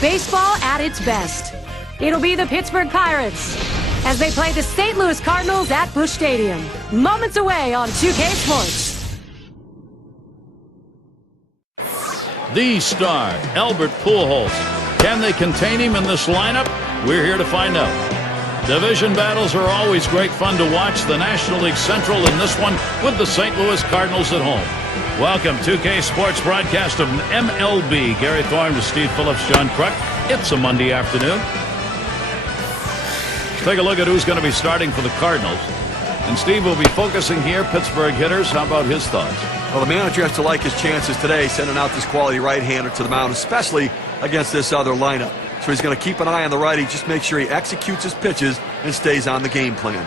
baseball at its best. It'll be the Pittsburgh Pirates as they play the St. Louis Cardinals at Busch Stadium. Moments away on 2K Sports. The star, Albert Pujols. Can they contain him in this lineup? We're here to find out. Division battles are always great fun to watch. The National League Central in this one with the St. Louis Cardinals at home. Welcome, 2K Sports broadcast of MLB. Gary Thorne with Steve Phillips, John Kruk. It's a Monday afternoon. Let's take a look at who's going to be starting for the Cardinals. And Steve will be focusing here, Pittsburgh hitters. How about his thoughts? Well, the manager has to like his chances today, sending out this quality right-hander to the mound, especially against this other lineup. So he's going to keep an eye on the righty, just make sure he executes his pitches and stays on the game plan.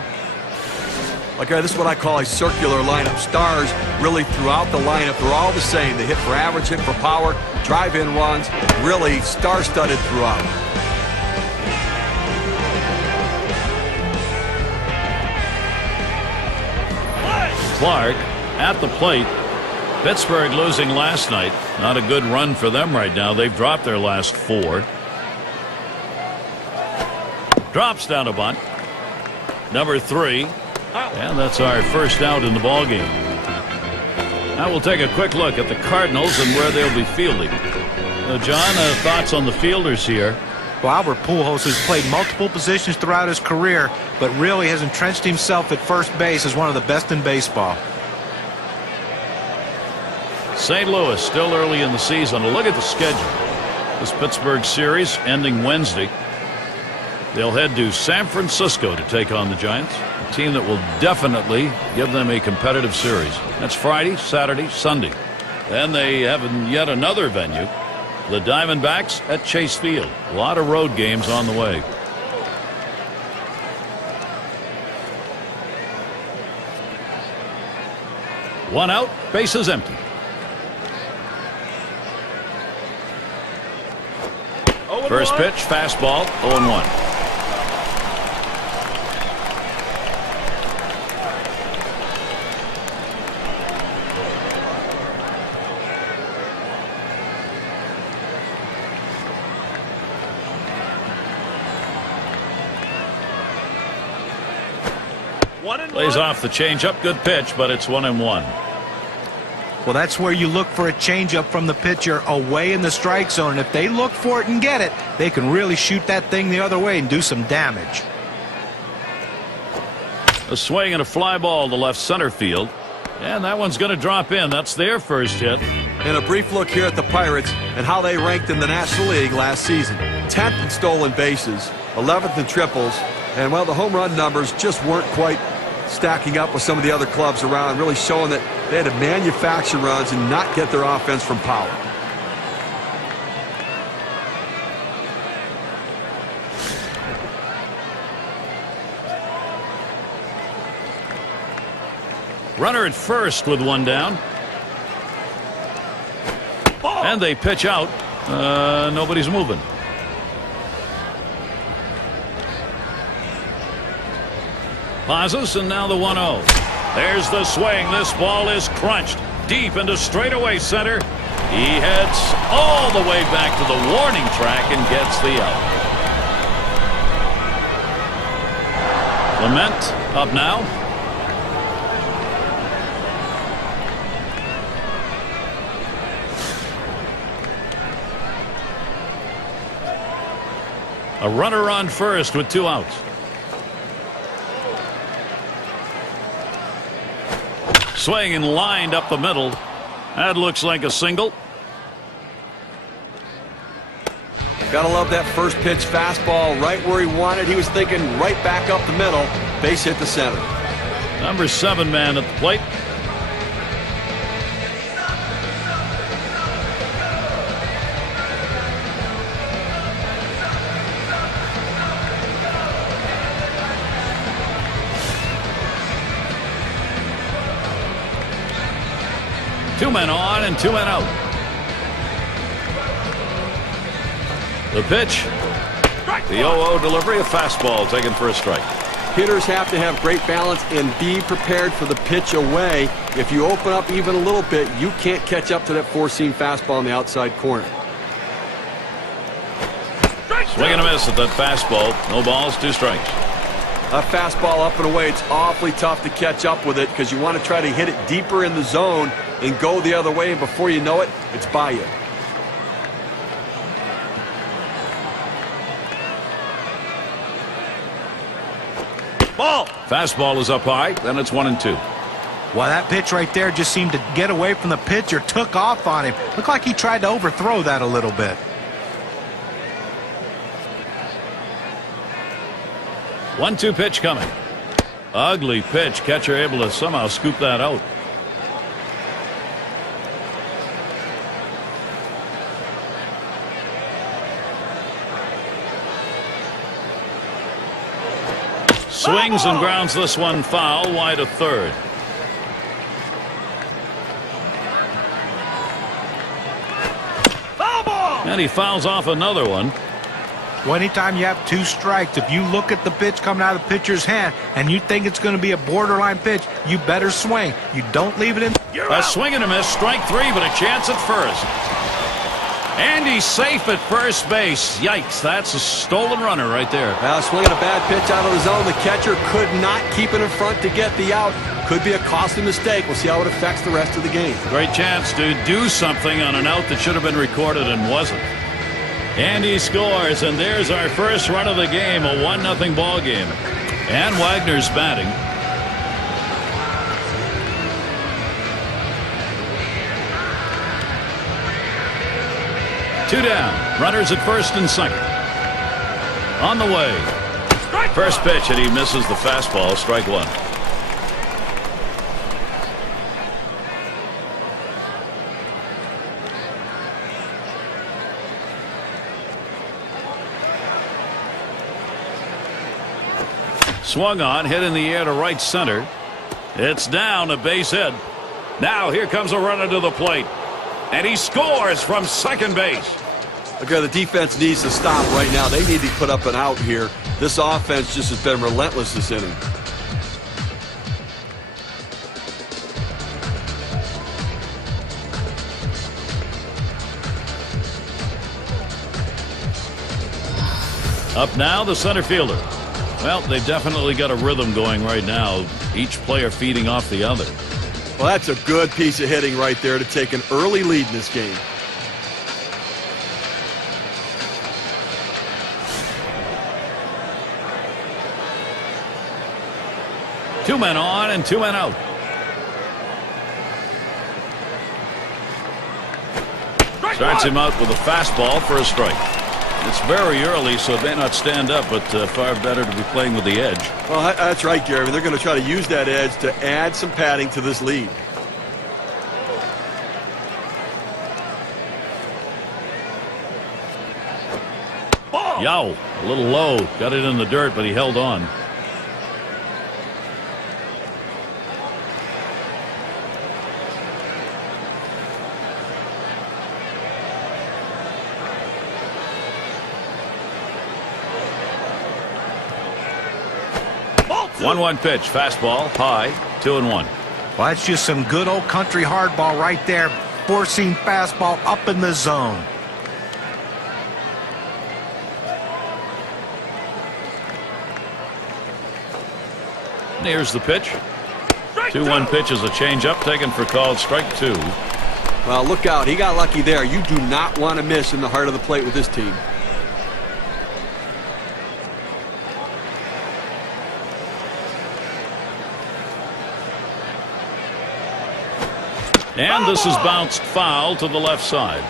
Okay, this is what I call a circular lineup. Stars really throughout the lineup, they're all the same. They hit for average, hit for power, drive-in runs, really star-studded throughout. Clark at the plate. Pittsburgh losing last night. Not a good run for them right now. They've dropped their last 4. Drops down a bunt. Number 3. And that's our first out in the ballgame. Now we'll take a quick look at the Cardinals and where they'll be fielding. John, thoughts on the fielders here? Well, Albert Pujols has played multiple positions throughout his career, but really has entrenched himself at first base as one of the best in baseball. St. Louis still early in the season. A look at the schedule. This Pittsburgh series ending Wednesday. They'll head to San Francisco to take on the Giants, a team that will definitely give them a competitive series. That's Friday, Saturday, Sunday. Then they have yet another venue, the Diamondbacks at Chase Field. A lot of road games on the way. One out, bases empty. First pitch, fastball, 0-1. Plays off the changeup. Good pitch, but it's 1-1. Well, that's where you look for a changeup from the pitcher away in the strike zone. And if they look for it and get it, they can really shoot that thing the other way and do some damage. A swing and a fly ball to left center field. And that one's going to drop in. That's their first hit. And a brief look here at the Pirates and how they ranked in the National League last season. 10th in stolen bases, 11th in triples, and well, the home run numbers just weren't quite stacking up with some of the other clubs around, really showing that they had to manufacture runs and not get their offense from power. Runner at first with one down. And they pitch out. Nobody's moving. Pauses, and now the 1-0. There's the swing. This ball is crunched deep into straightaway center. He heads all the way back to the warning track and gets the out. Clement up now. A runner on first with 2 outs. Swing and lined up the middle. That looks like a single. Gotta love that first pitch fastball right where he wanted. He was thinking right back up the middle. Base hit the center. Number 7 man at the plate. Two men on and 2 men out. The pitch. The 0-0 delivery, a fastball taken for a strike. Hitters have to have great balance and be prepared for the pitch away. If you open up even a little bit, you can't catch up to that four-seam fastball on the outside corner. Swing and a miss at that fastball. No balls, 2 strikes. A fastball up and away, it's awfully tough to catch up with it because you want to try to hit it deeper in the zone and go the other way, and before you know it, it's by you. Ball. Fastball is up high, then it's 1-2. Well, that pitch right there just seemed to get away from the pitcher, took off on him. Looked like he tried to overthrow that a little bit. 1-2 pitch coming. Ugly pitch. Catcher able to somehow scoop that out. Swings and grounds this one foul, wide of third. And he fouls off another one. Well, anytime you have 2 strikes, if you look at the pitch coming out of the pitcher's hand and you think it's going to be a borderline pitch, you better swing. You don't leave it in. A swing and a miss, strike 3, but a chance at first. And he's safe at first base. Yikes, that's a stolen runner right there. Swinging a bad pitch out of the zone. The catcher could not keep it in front to get the out. Could be a costly mistake. We'll see how it affects the rest of the game. Great chance to do something on an out that should have been recorded and wasn't. And he scores, and there's our first run of the game, a 1-0 ball game. And Wagner's batting. Two down. Runners at first and second. On the way. First pitch, and he misses the fastball. Strike 1. Swung on, hit in the air to right center. It's down, a base hit. Now here comes a runner to the plate. And he scores from second base. Okay, the defense needs to stop right now. They need to put up an out here. This offense just has been relentless this inning. Up now, the center fielder. Well, they've definitely got a rhythm going right now. Each player feeding off the other. Well, that's a good piece of hitting right there to take an early lead in this game. Two men on and 2 men out. Starts him out with a fastball for a strike. It's very early, so it may not stand up, but far better to be playing with the edge. Well, that's right, Gary. They're going to try to use that edge to add some padding to this lead. Yow, a little low. Got it in the dirt, but he held on. Ball 1-1 pitch, fastball, high, 2-1. Well, that's just some good old country hardball right there. Forcing fastball up in the zone. Here's the pitch. 2-1 pitch is a changeup taken for called strike 2. Well, look out. He got lucky there. You do not want to miss in the heart of the plate with this team. And this is bounced foul to the left side.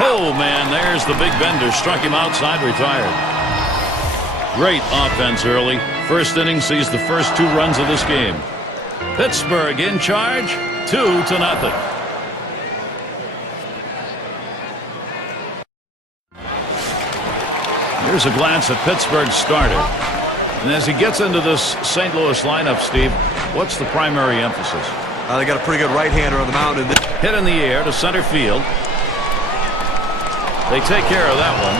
Oh, man, there's the big bender. Struck him outside, retired. Great offense early. First inning sees the first 2 runs of this game. Pittsburgh in charge, 2-0. Here's a glance at Pittsburgh's starter. And as he gets into this St. Louis lineup, Steve, what's the primary emphasis? They got a pretty good right-hander on the mound. Hit in the air to center field. They take care of that one.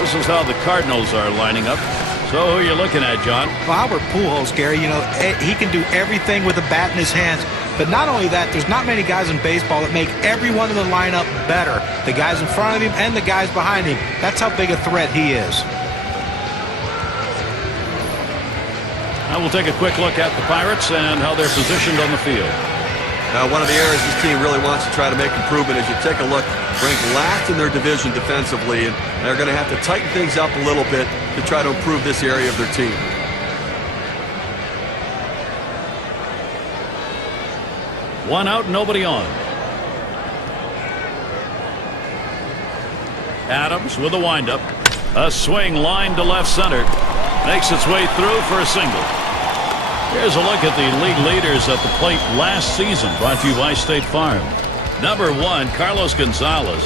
This is how the Cardinals are lining up. So who are you looking at, John? Well, Albert Pujols, Gary, you know, he can do everything with a bat in his hands. But not only that, there's not many guys in baseball that make everyone in the lineup better. The guys in front of him and the guys behind him. That's how big a threat he is. Now we'll take a quick look at the Pirates and how they're positioned on the field. One of the areas this team really wants to try to make improvement is you take a look, ranked last in their division defensively, and they're going to have to tighten things up a little bit to try to improve this area of their team. One out, nobody on. Adams with a windup. A swing line to left center. Makes its way through for a single. Here's a look at the league leaders at the plate last season, brought to you by State Farm. Number 1, Carlos Gonzalez.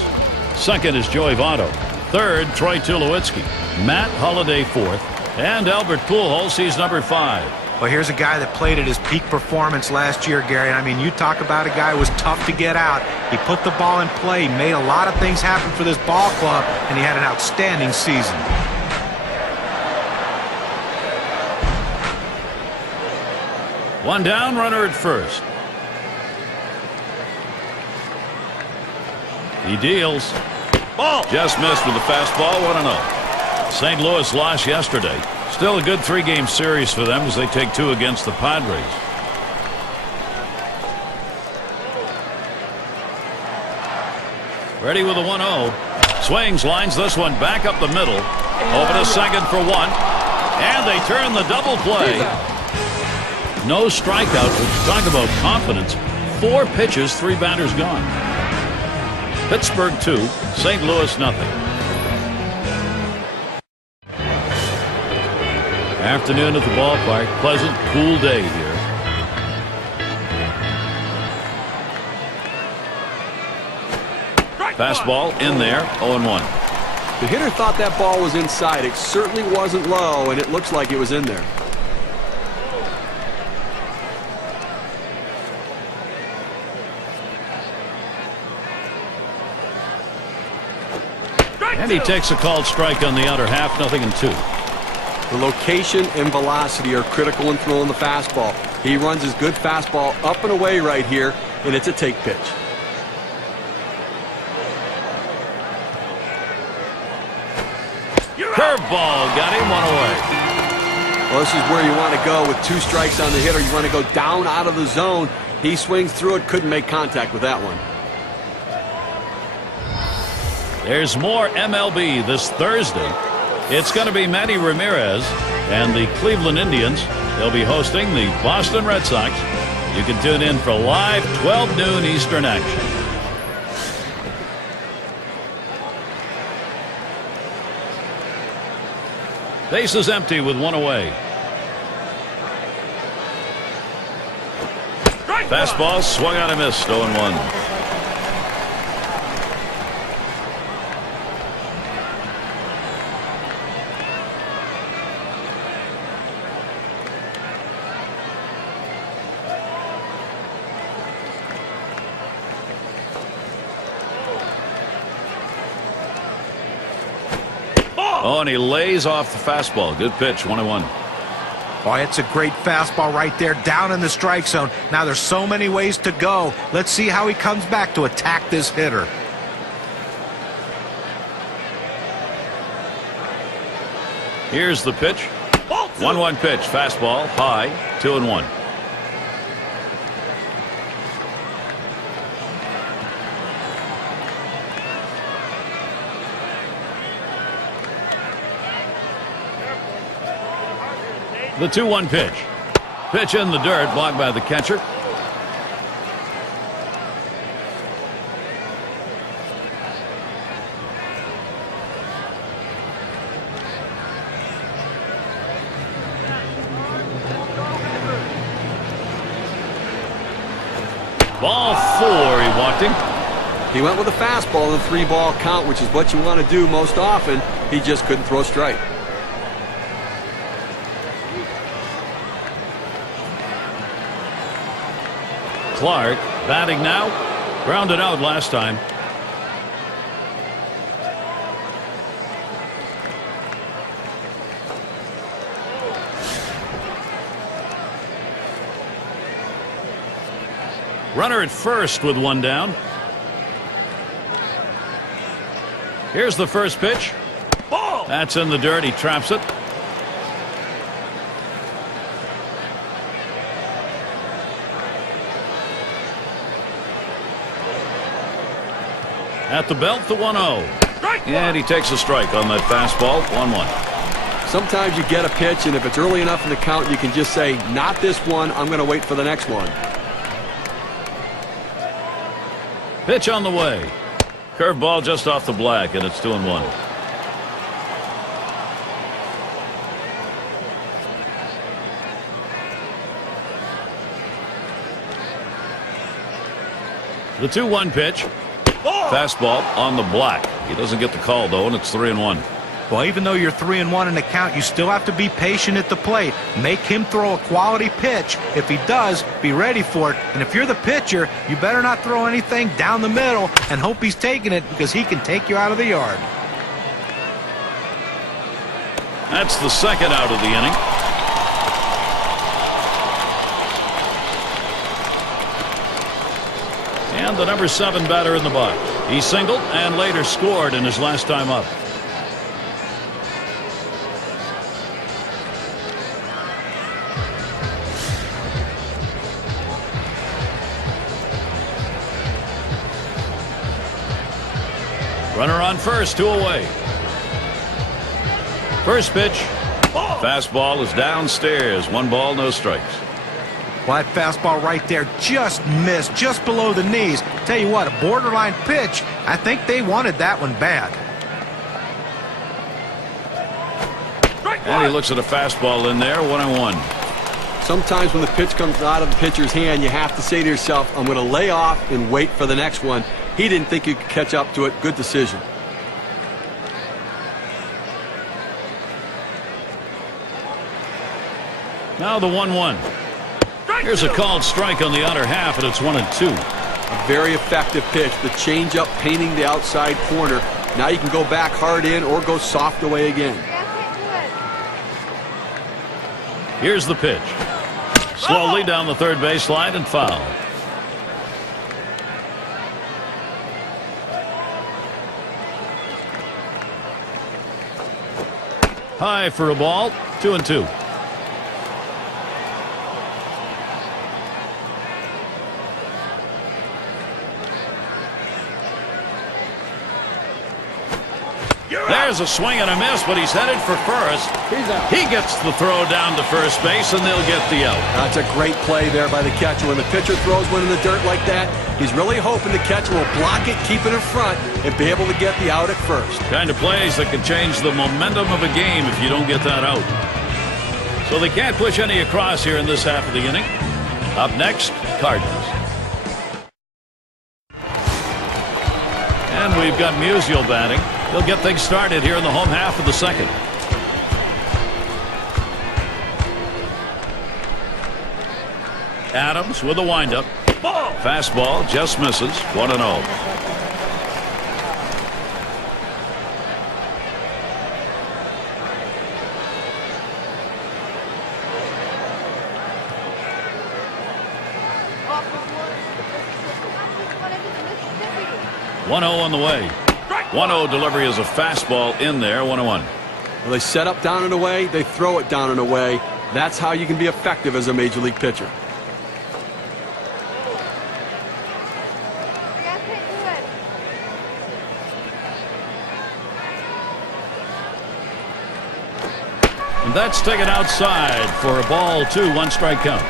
Second is Joey Votto. Third, Troy Tulowitzki. Matt Holliday fourth. And Albert Pujols, he's number 5. Well, here's a guy that played at his peak performance last year, Gary. I mean, you talk about a guy who was tough to get out. He put the ball in play, made a lot of things happen for this ball club, and he had an outstanding season. One down, runner at first. He deals. Ball. Just missed with the fastball, 1-0. St. Louis lost yesterday. Still a good 3-game series for them as they take 2 against the Padres. Ready with a 1-0. Swings, lines this one back up the middle. Over to second for 1. And they turn the double play. No strikeout, which talk about confidence. 4 pitches, 3 batters gone. Pittsburgh 2, St. Louis nothing. Afternoon at the ballpark. Pleasant, cool day here. Fastball in there, 0-1. The hitter thought that ball was inside. It certainly wasn't low, and it looks like it was in there. And he takes a called strike on the outer half, 0-2. The location and velocity are critical in throwing the fastball. He runs his good fastball up and away right here, and it's a take pitch. Curveball got him 1 away. Well, this is where you want to go with 2 strikes on the hitter. You want to go down out of the zone. He swings through it, couldn't make contact with that one. There's more MLB this Thursday. It's going to be Manny Ramirez and the Cleveland Indians. They'll be hosting the Boston Red Sox. You can tune in for live 12 noon Eastern action. Bases empty with 1 away. Fastball swung on and missed, 0-1. Oh, and he lays off the fastball. Good pitch, 1-1. Oh, it's a great fastball right there, down in the strike zone. Now there's so many ways to go. Let's see how he comes back to attack this hitter. Here's the pitch. 1-1 pitch, fastball, high, 2-1. The 2-1 pitch. Pitch in the dirt, blocked by the catcher. Ball 4, he walked him. He went with a fastball in a 3-ball count, which is what you want to do most often. He just couldn't throw strike. Clark batting now. Grounded out last time. Runner at first with one down. Here's the first pitch. Ball. That's in the dirt. He traps it. At the belt, the 1-0. And he takes a strike on that fastball. 1-1. Sometimes you get a pitch, and if it's early enough in the count, you can just say, not this one, I'm going to wait for the next one. Pitch on the way. Curveball just off the black, and it's 2-1. The 2-1 pitch. Fastball on the black. He doesn't get the call, though, and it's 3-1. Well, even though you're 3-1 in the count, you still have to be patient at the plate. Make him throw a quality pitch. If he does, be ready for it. And if you're the pitcher, you better not throw anything down the middle and hope he's taking it, because he can take you out of the yard. That's the second out of the inning. And the number 7 batter in the box. He singled and later scored in his last time up. Runner on first, 2 away. First pitch. Fastball is downstairs. 1 ball, no strikes. Well, that fastball right there just missed, just below the knees. Tell you what, a borderline pitch. I think they wanted that one bad. And he looks at a fastball in there, 1-1. Sometimes when the pitch comes out of the pitcher's hand, you have to say to yourself, I'm going to lay off and wait for the next one. He didn't think he could catch up to it. Good decision. Now the 1-1. Here's a called strike on the outer half, and it's 1-2. A very effective pitch. The changeup painting the outside corner. Now you can go back hard in or go soft away again. Here's the pitch. Slowly down the third base line and foul. High for a ball. 2-2. There's a swing and a miss, but he's headed for first. He gets the throw down to first base, and they'll get the out. That's a great play there by the catcher. When the pitcher throws one in the dirt like that, he's really hoping the catcher will block it, keep it in front, and be able to get the out at first. Kind of plays that can change the momentum of a game if you don't get that out. So they can't push any across here in this half of the inning. Up next, Cardinals. And we've got Musial batting. He'll get things started here in the home half of the second. Adams with a windup. Fastball just misses. 1-0. On the way. 1-0 delivery is a fastball in there. 1-1. Well, they set up down and away. They throw it down and away. That's how you can be effective as a major league pitcher. And that's taken outside for a ball 2. 1 strike count.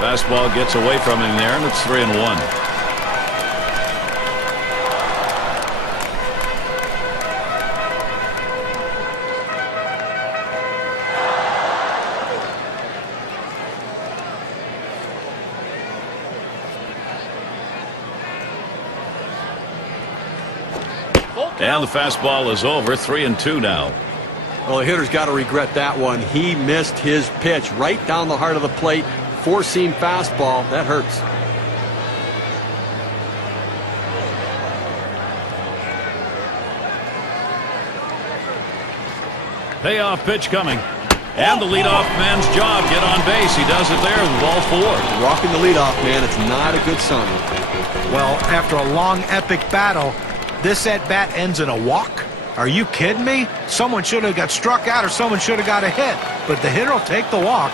Fastball gets away from him there, and it's 3-1. And the fastball is over. 3-2 now. Well, the hitter's got to regret that one. He missed his pitch right down the heart of the plate. Four-seam fastball. That hurts. Payoff pitch coming. And the leadoff man's job. Get on base. He does it there with all four. Walking the leadoff man, it's not a good sign. Well, after a long, epic battle, this at-bat ends in a walk? Are you kidding me? Someone should have got struck out or someone should have got a hit. But the hitter will take the walk.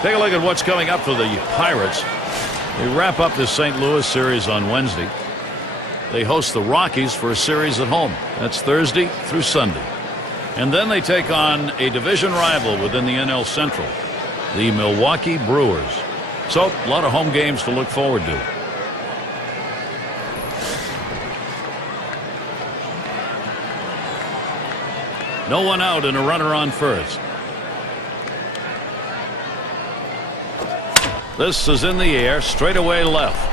Take a look at what's coming up for the Pirates. They wrap up this St. Louis series on Wednesday. They host the Rockies for a series at home. That's Thursday through Sunday. And then they take on a division rival within the NL Central, the Milwaukee Brewers. So, a lot of home games to look forward to. No one out and a runner on first. This is in the air, straight away left.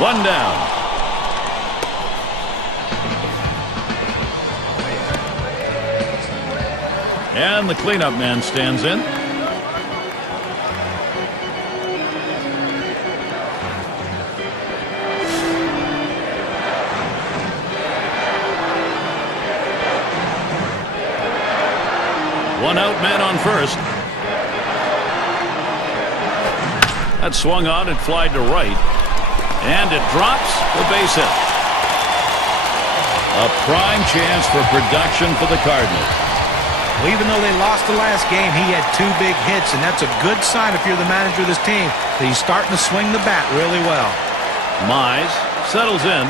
One down. And the cleanup man stands in. One out man on first. That swung on and flied to right. And it drops the base hit. A prime chance for production for the Cardinals. Well, even though they lost the last game, he had 2 big hits, and that's a good sign if you're the manager of this team, that he's starting to swing the bat really well. Mize settles in.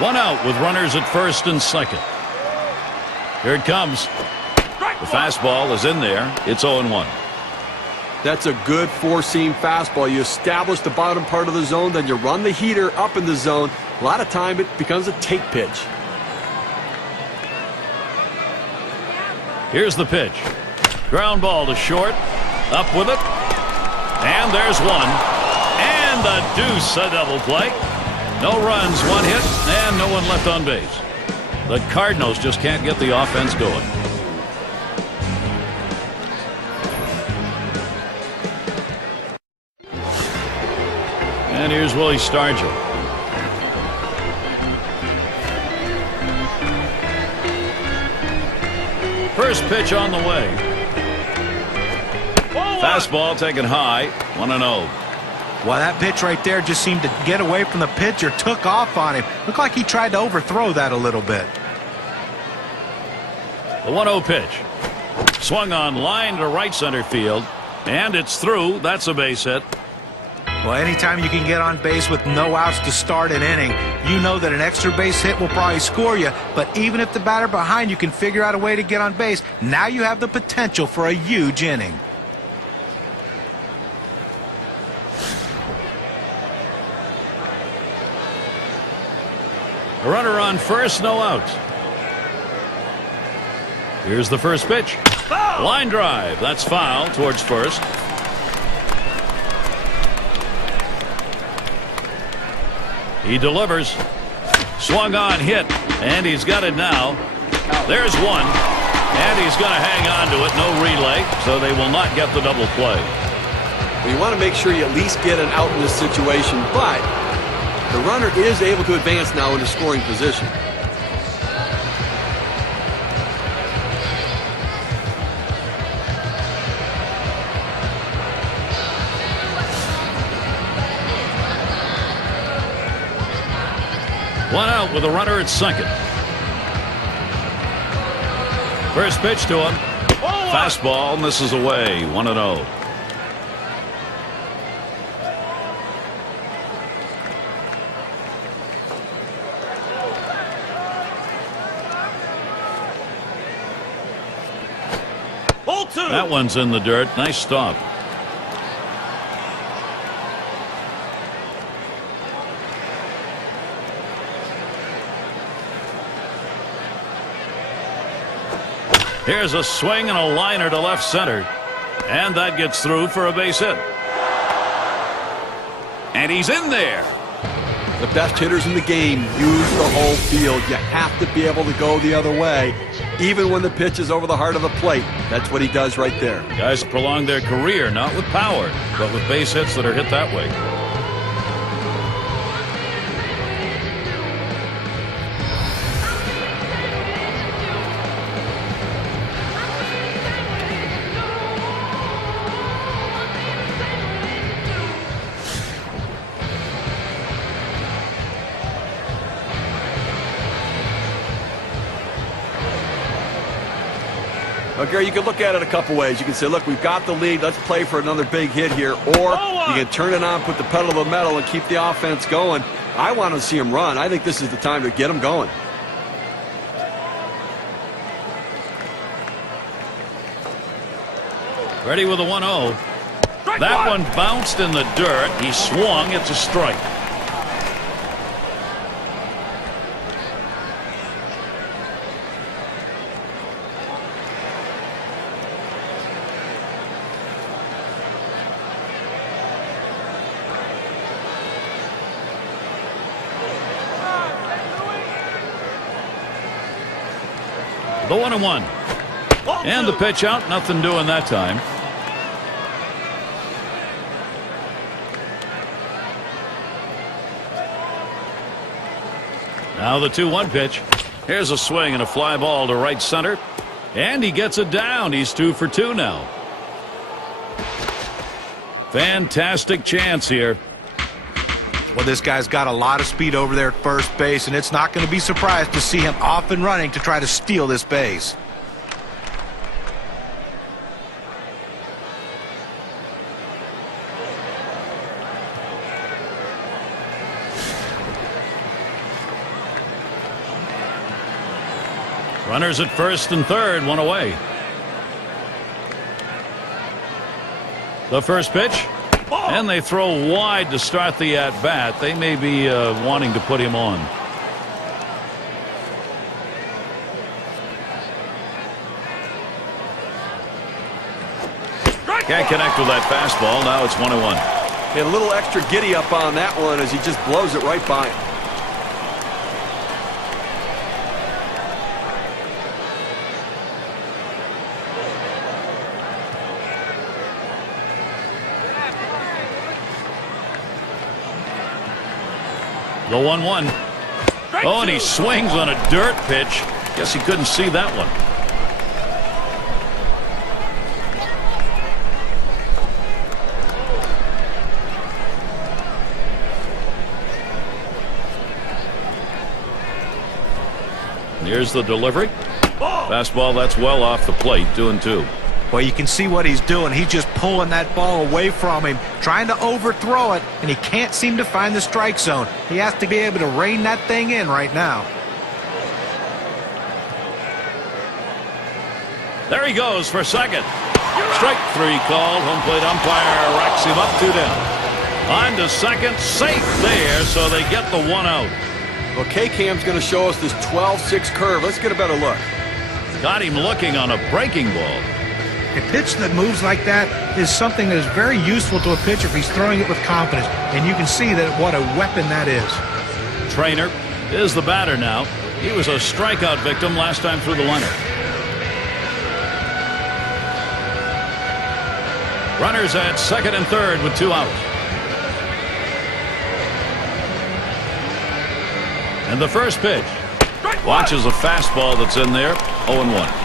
One out with runners at first and second. Here it comes. The fastball is in there. It's 0-1. That's a good four-seam fastball. You establish the bottom part of the zone, then you run the heater up in the zone. A lot of time it becomes a take pitch. Here's the pitch. Ground ball to short. Up with it. And there's one. And a deuce, a double play. No runs, 1 hit, and no one left on base. The Cardinals just can't get the offense going. And here's Willie Stargell. First pitch on the way. Fastball taken high, 1-0. Well, that pitch right there just seemed to get away from the pitcher, took off on him. Looked like he tried to overthrow that a little bit. The 1-0 pitch. Swung on line to right center field. And it's through. That's a base hit. Well, anytime you can get on base with no outs to start an inning, you know that an extra base hit will probably score you. But even if the batter behind you can figure out a way to get on base, now you have the potential for a huge inning. A runner on first, no outs. Here's the first pitch. Foul. Line drive. That's foul towards first. He delivers. Swung on, hit, and he's got it now. There's one, and he's going to hang on to it. No relay, so they will not get the double play. Well, you want to make sure you at least get an out in this situation, but the runner is able to advance now into scoring position. One out with a runner at second. First pitch to him. Fastball misses away. 1-0. That one's in the dirt. Nice stop. Here's a swing and a liner to left center. And that gets through for a base hit. And he's in there. The best hitters in the game use the whole field. You have to be able to go the other way, even when the pitch is over the heart of the plate. That's what he does right there. Guys prolong their career, not with power, but with base hits that are hit that way. Well, Gary, you can look at it a couple ways. You can say, look, we've got the lead. Let's play for another big hit here. Or you can turn it on, put the pedal to the metal, and keep the offense going. I want to see him run. I think this is the time to get him going. Ready with a 1-0. That one bounced in the dirt. He swung. It's a strike. The 1-1. And the pitch out. Nothing doing that time. Now the 2-1 pitch. Here's a swing and a fly ball to right center. And he gets it down. He's 2 for 2 now. Fantastic chance here. Well, this guy's got a lot of speed over there at first base, and it's not going to be surprised to see him off and running to try to steal this base. Runners at first and third, one away. The first pitch. And they throw wide to start the at-bat. They may be wanting to put him on. Can't connect with that fastball. Now it's 1-1. He had a little extra giddy up on that one as he just blows it right by him. The 1-1. Oh, and he swings on a dirt pitch. Guess he couldn't see that one. Here's the delivery. Fastball, that's well off the plate, 2-2. Well, you can see what he's doing. He's just pulling that ball away from him, trying to overthrow it, and he can't seem to find the strike zone. He has to be able to rein that thing in right now. There he goes for second. Strike 3 called. Home plate umpire racks him up 2 down. On to second, safe there, so they get the 1 out. Well, K-Cam's going to show us this 12-6 curve. Let's get a better look. Got him looking on a breaking ball. A pitch that moves like that is something that is very useful to a pitcher if he's throwing it with confidence. And you can see that what a weapon that is. Trainer is the batter now. He was a strikeout victim last time through the lineup. Runners at second and third with 2 outs. And the first pitch. Watches a fastball that's in there. 0-1.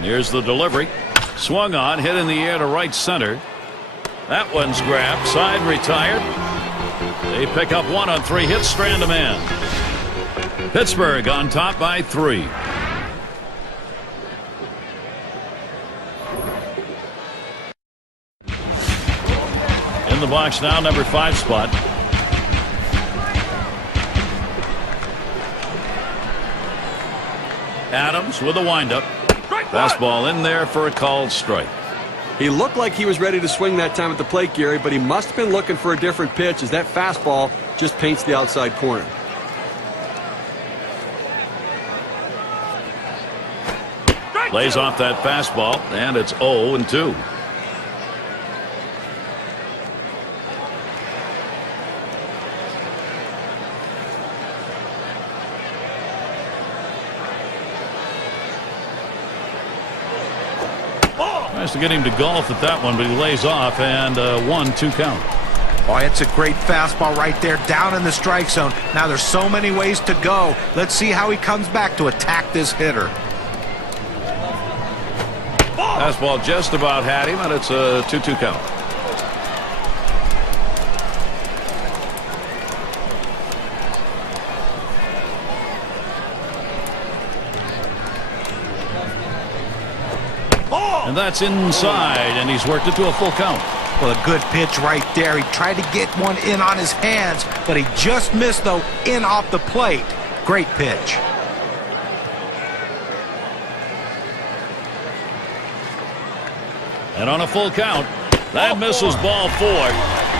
Here's the delivery. Swung on, hit in the air to right center. That one's grabbed. Side retired. They pick up 1 on 3 hits. Strand a man. Pittsburgh on top by 3. In the box now, number 5 spot. Adams with a windup. Fastball in there for a called strike. He looked like he was ready to swing that time at the plate, Gary, but he must have been looking for a different pitch as that fastball just paints the outside corner. Lays off that fastball, and it's 0-2. Tries to get him to golf at that one, but he lays off, and 1-2 count. Oh, it's a great fastball right there down in the strike zone. Now there's so many ways to go. Let's see how he comes back to attack this hitter. Fastball just about had him, and it's a 2-2 count. And that's inside, and he's worked it to a full count. Well, a good pitch right there. He tried to get one in on his hands, but he just missed, though, in off the plate. Great pitch. And on a full count, that misses ball 4.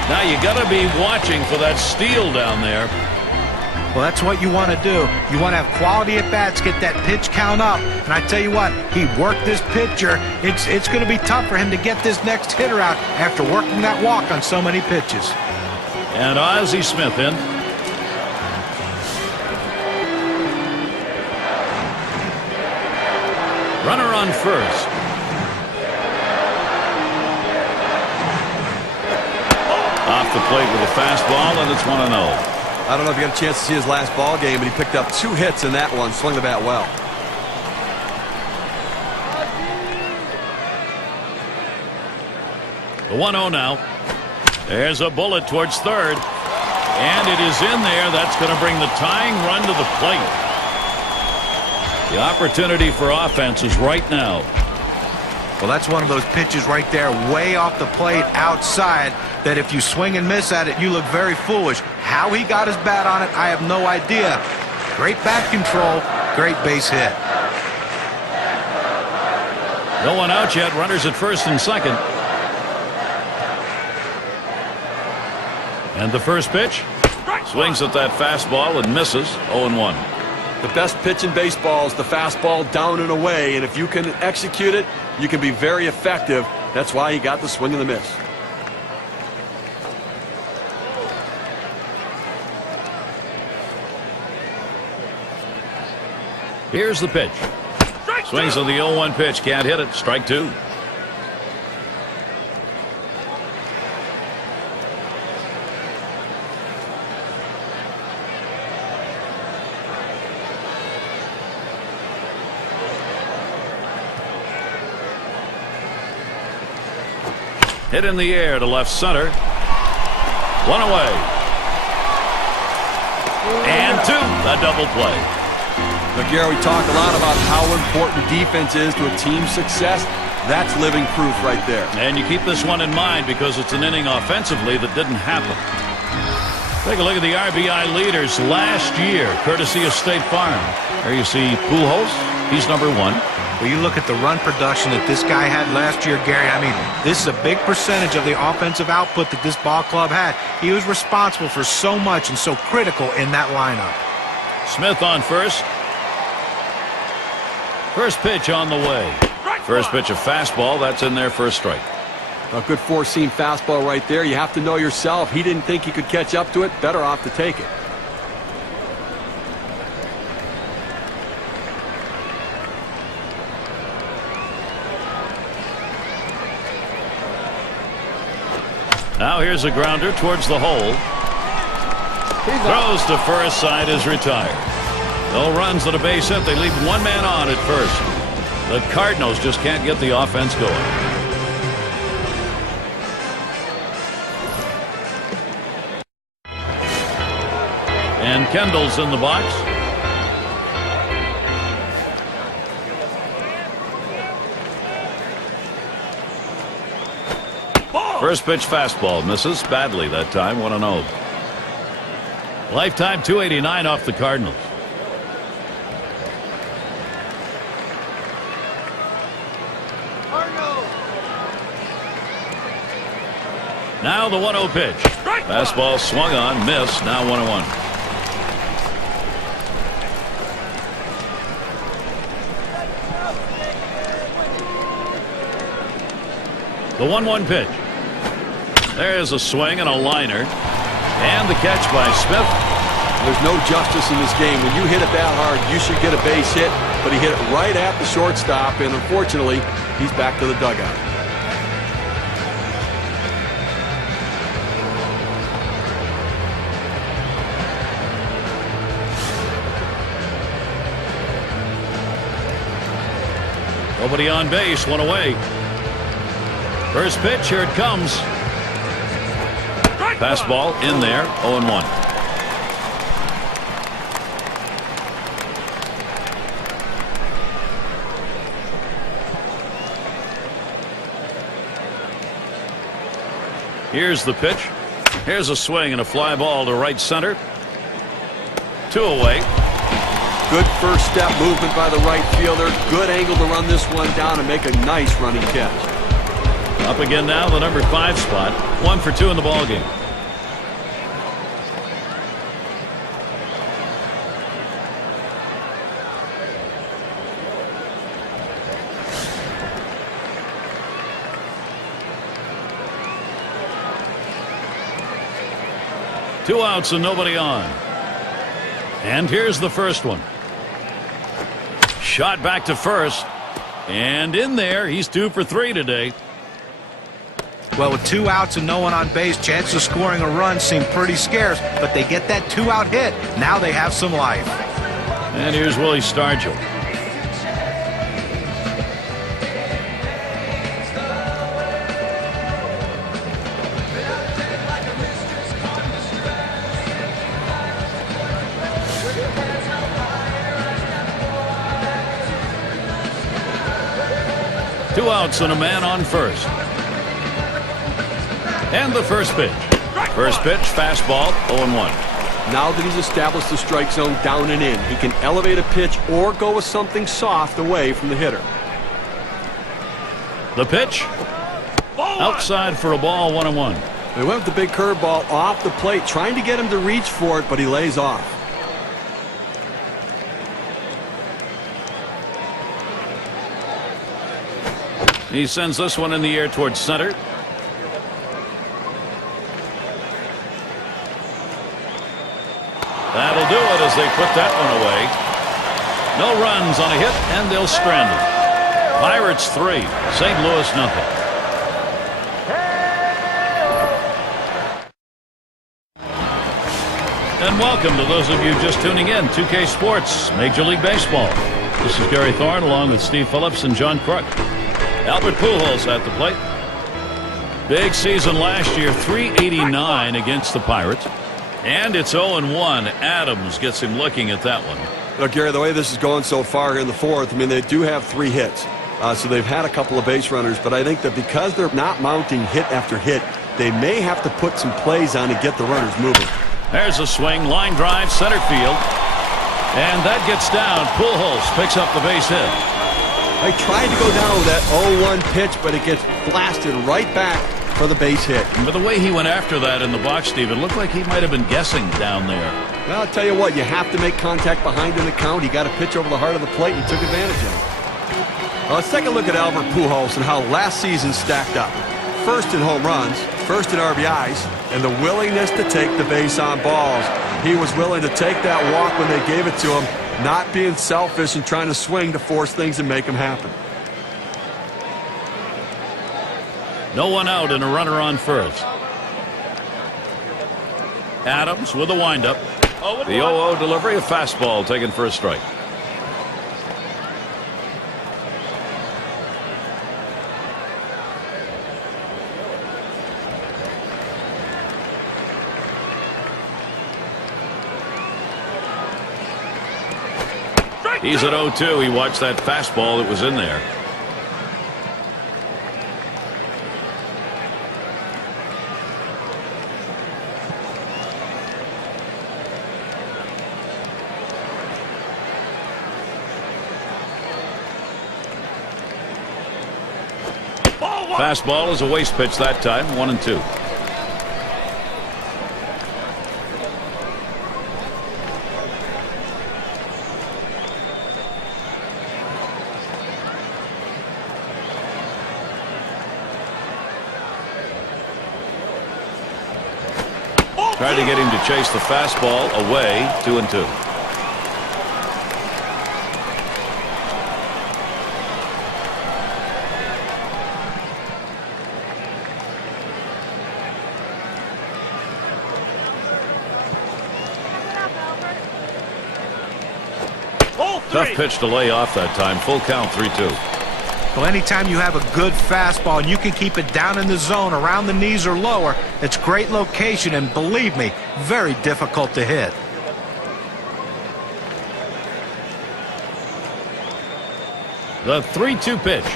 Now you got to be watching for that steal down there. Well, that's what you want to do. You want to have quality at bats, get that pitch count up. And I tell you what, he worked this pitcher. It's going to be tough for him to get this next hitter out after working that walk on so many pitches. And Ozzie Smith in. Runner on first. Off the plate with a fastball, and it's 1-0. I don't know if you got a chance to see his last ball game, but he picked up 2 hits in that one, swung the bat well. The 1-0 now. There's a bullet towards third, and it is in there. That's going to bring the tying run to the plate. The opportunity for offense is right now. Well, that's one of those pitches right there, way off the plate outside, that if you swing and miss at it, you look very foolish. How he got his bat on it, I have no idea. Great bat control, great base hit. No one out yet. Runners at first and second. And the first pitch. Swings at that fastball and misses. 0-1. The best pitch in baseball is the fastball down and away, and if you can execute it, you can be very effective. That's why he got the swing and the miss. Here's the pitch. Swings on the 0-1 pitch. Can't hit it. Strike 2. Hit in the air to left center. 1 away. And 2. A double play. But Gary, we talk a lot about how important defense is to a team's success. That's living proof right there. And you keep this one in mind because it's an inning offensively that didn't happen. Take a look at the RBI leaders last year, courtesy of State Farm. There you see Pujols. He's number 1. Well, you look at the run production that this guy had last year, Gary. I mean, this is a big percentage of the offensive output that this ball club had. He was responsible for so much and so critical in that lineup. Smith on first. First pitch on the way. First pitch, a fastball. That's in there for a strike. A good four-seam fastball right there. You have to know yourself. He didn't think he could catch up to it. Better off to take it. Now here's a grounder towards the hole. Throws to first, side is retired. No runs at a base hit. They leave one man on at first. The Cardinals just can't get the offense going. And Kendall's in the box. First pitch fastball misses badly that time. 1-0. Lifetime 289 off the Cardinals. Now the 1-0 pitch. Fastball swung on, missed. Now 1-1. The 1-1 pitch. There's a swing and a liner. And the catch by Smith. There's no justice in this game. When you hit it that hard, you should get a base hit. But he hit it right at the shortstop, and unfortunately, he's back to the dugout. Nobody on base, one away. First pitch, here it comes. Fastball in there, 0-1. Here's the pitch. Here's a swing and a fly ball to right center. 2 away. Good first step movement by the right fielder. Good angle to run this one down and make a nice running catch. Up again now, the number 5 spot. 1 for 2 in the ballgame. Two outs and nobody on. And here's the first one. Shot back to first. And in there, he's 2 for 3 today. Well, with 2 outs and no one on base, chances of scoring a run seem pretty scarce, but they get that 2-out hit. Now they have some life. And here's Willie Stargell. Two outs and a man on first. And the first pitch. First pitch, fastball, 0-1. Now that he's established the strike zone down and in, he can elevate a pitch or go with something soft away from the hitter. The pitch. Outside for a ball, 1-1. They went with the big curveball off the plate, trying to get him to reach for it, but he lays off. He sends this one in the air towards center. That'll do it as they put that one away. No runs on a hit, and they'll strand it. Pirates 3, St. Louis nothing. And welcome to those of you just tuning in. 2K Sports, Major League Baseball. This is Gary Thorne along with Steve Phillips and John Crook. Albert Pujols at the plate. Big season last year, 389 against the Pirates. And it's 0-1. Adams gets him looking at that one. Look, Gary, the way this is going so far here in the fourth, I mean, they do have 3 hits. So they've had a couple of base runners, but I think that because they're not mounting hit after hit, they may have to put some plays on to get the runners moving. There's a swing, line drive, center field. And that gets down. Pujols picks up the base hit. I tried to go down with that 0-1 pitch, but it gets blasted right back for the base hit. But the way he went after that in the box, Steve, it looked like he might have been guessing down there. Well, I'll tell you what, you have to make contact behind in the count. He got a pitch over the heart of the plate and took advantage of it. Let's take a look at Albert Pujols and how last season stacked up. First in home runs, first in RBIs, and the willingness to take the base on balls. He was willing to take that walk when they gave it to him, not being selfish and trying to swing to force things and make them happen. No one out and a runner on first. Adams with a windup. The 0-0 delivery, a fastball taken for a strike. He's at 0-2. He watched that fastball that was in there. Fastball is a waste pitch that time, 1-2. Tried to get him to chase the fastball away. 2-2. Tough pitch to lay off that time. Full count, 3-2. Well, anytime you have a good fastball and you can keep it down in the zone around the knees or lower, it's great location and, believe me, very difficult to hit. The 3-2 pitch.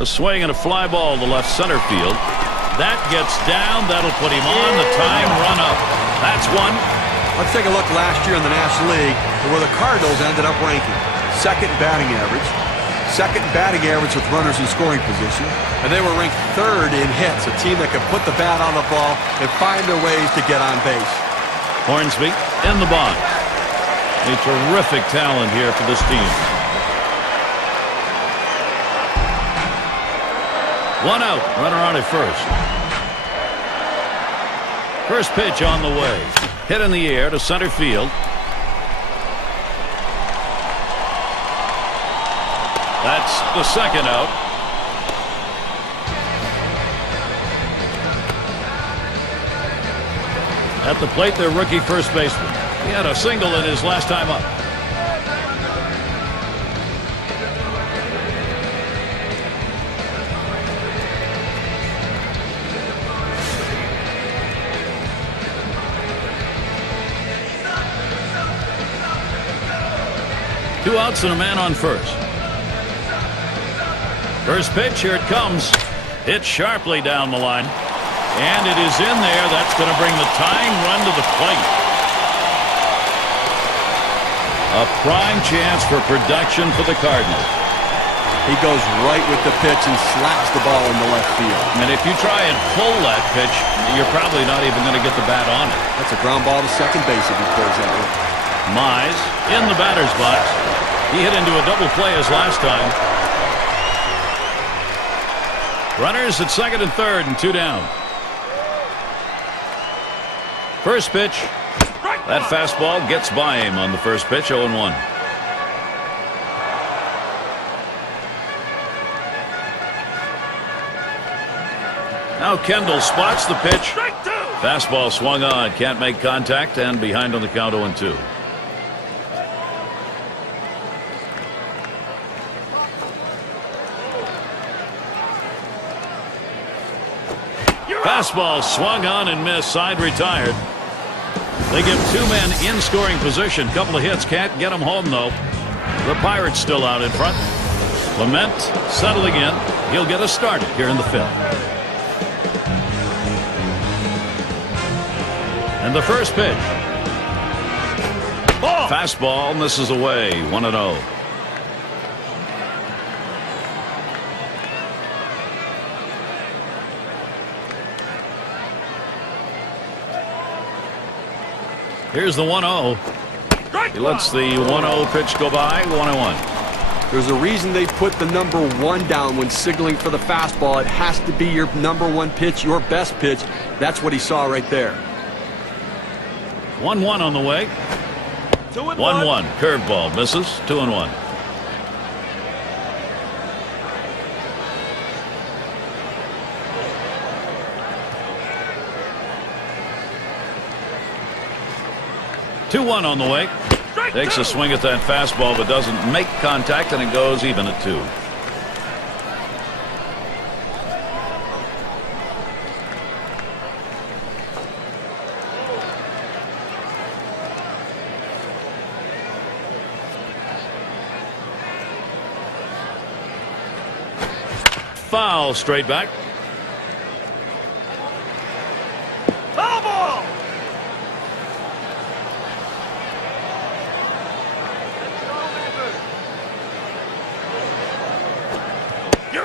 A swing and a fly ball to left center field. That gets down. That'll put him on. The time run up. That's one. Let's take a look last year in the National League where the Cardinals ended up ranking second batting average, second batting average with runners in scoring position, and they were ranked third in hits, a team that could put the bat on the ball and find their ways to get on base. Hornsby in the box. A terrific talent here for this team. 1 out, runner on at first. First pitch on the way. Hit in the air to center field. That's the second out. At the plate, their rookie first baseman. He had a single in his last time up. Two outs and a man on first. First pitch, here it comes. Hit sharply down the line. And it is in there. That's going to bring the tying run to the plate. A prime chance for production for the Cardinals. He goes right with the pitch and slaps the ball in the left field. And if you try and pull that pitch, you're probably not even going to get the bat on it. That's a ground ball to second base if he pulls that one. Mize in the batter's box. He hit into a double play his last time. Runners at second and third and 2 down. First pitch. That fastball gets by him on the first pitch. 0-1. Now Kendall spots the pitch. Fastball swung on. Can't make contact and behind on the count. 0-2. Fastball swung on and missed. Side retired. They give 2 men in scoring position. Couple of hits. Can't get them home, though. The Pirates still out in front. Clement settling in. He'll get us started here in the 5th. And the first pitch. Fastball misses away. 1-0. Here's the 1-0. He lets the 1-0 pitch go by. 1-1. There's a reason they put the number 1 down when signaling for the fastball. It has to be your number 1 pitch, your best pitch. That's what he saw right there. 1-1 on the way. 1-1. Curveball misses. 2-1. On the way. Takes a swing at that fastball but doesn't make contact, and it goes even at 2. Foul straight back.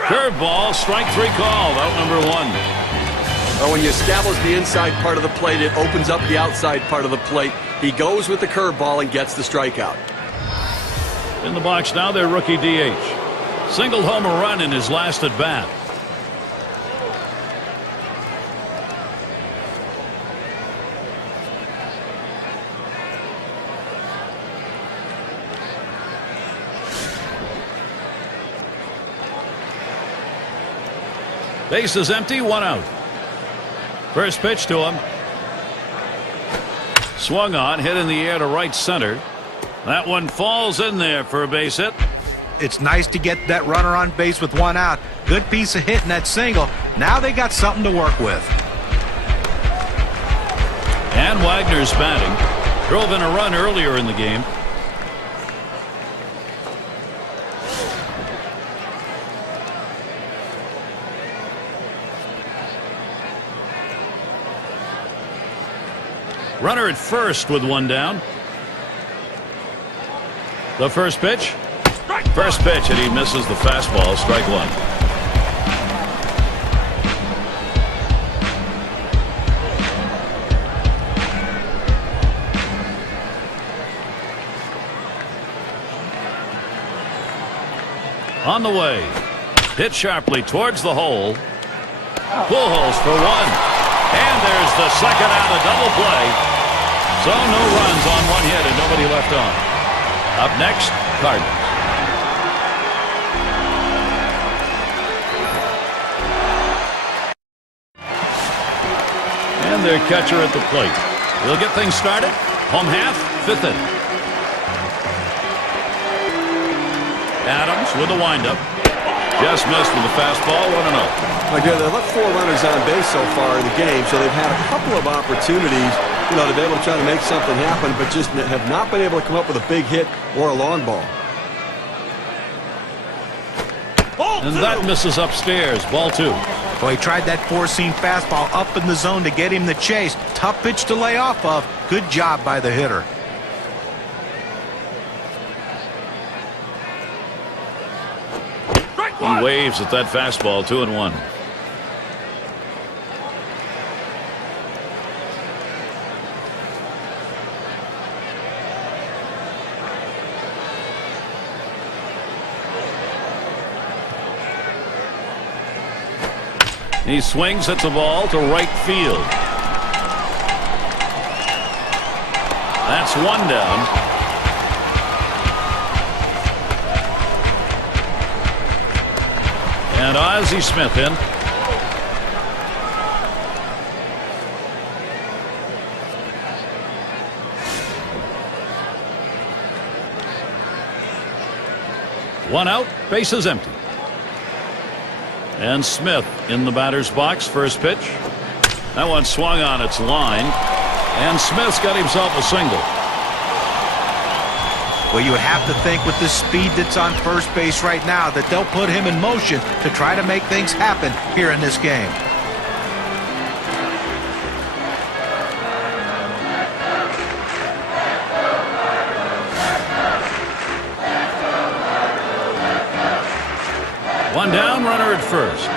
Curveball, strike 3 called, out number 1. Well, when you establish the inside part of the plate, it opens up the outside part of the plate. He goes with the curveball and gets the strikeout. In the box now, their rookie DH. Singled home a run in his last at bat. Base is empty, 1 out. First pitch to him. Swung on, hit in the air to right center. That one falls in there for a base hit. It's nice to get that runner on base with 1 out. Good piece of hitting that single. Now they got something to work with. And Wagner's batting. Drove in a run earlier in the game. Runner at first with 1 down. The first pitch. First pitch, and he misses the fastball. Strike 1. On the way. Hit sharply towards the hole. Pujols for 1. And there's the second out of double play. So no runs on 1 hit and nobody left on. Up next, Cardinals. And their catcher at the plate. We'll get things started. Home half, 5th inning. Adams with a windup. Just missed with the fastball, 1-0. Again, they left 4 runners on base so far in the game, so they've had a couple of opportunities, to be able to try to make something happen, but just have not been able to come up with a big hit or a long ball. And that misses upstairs, ball 2. Well, he tried that 4-seam fastball up in the zone to get him the chase. Tough pitch to lay off of. Good job by the hitter. He waves at that fastball, 2-1. He swings, hits a ball to right field. That's 1 down. And Ozzie Smith in. One out, base is empty. And Smith in the batter's box, first pitch. That one swung on its line. And Smith's got himself a single. Well, you would have to think with the speed that's on first base right now that they'll put him in motion to try to make things happen here in this game. One down, runner at first.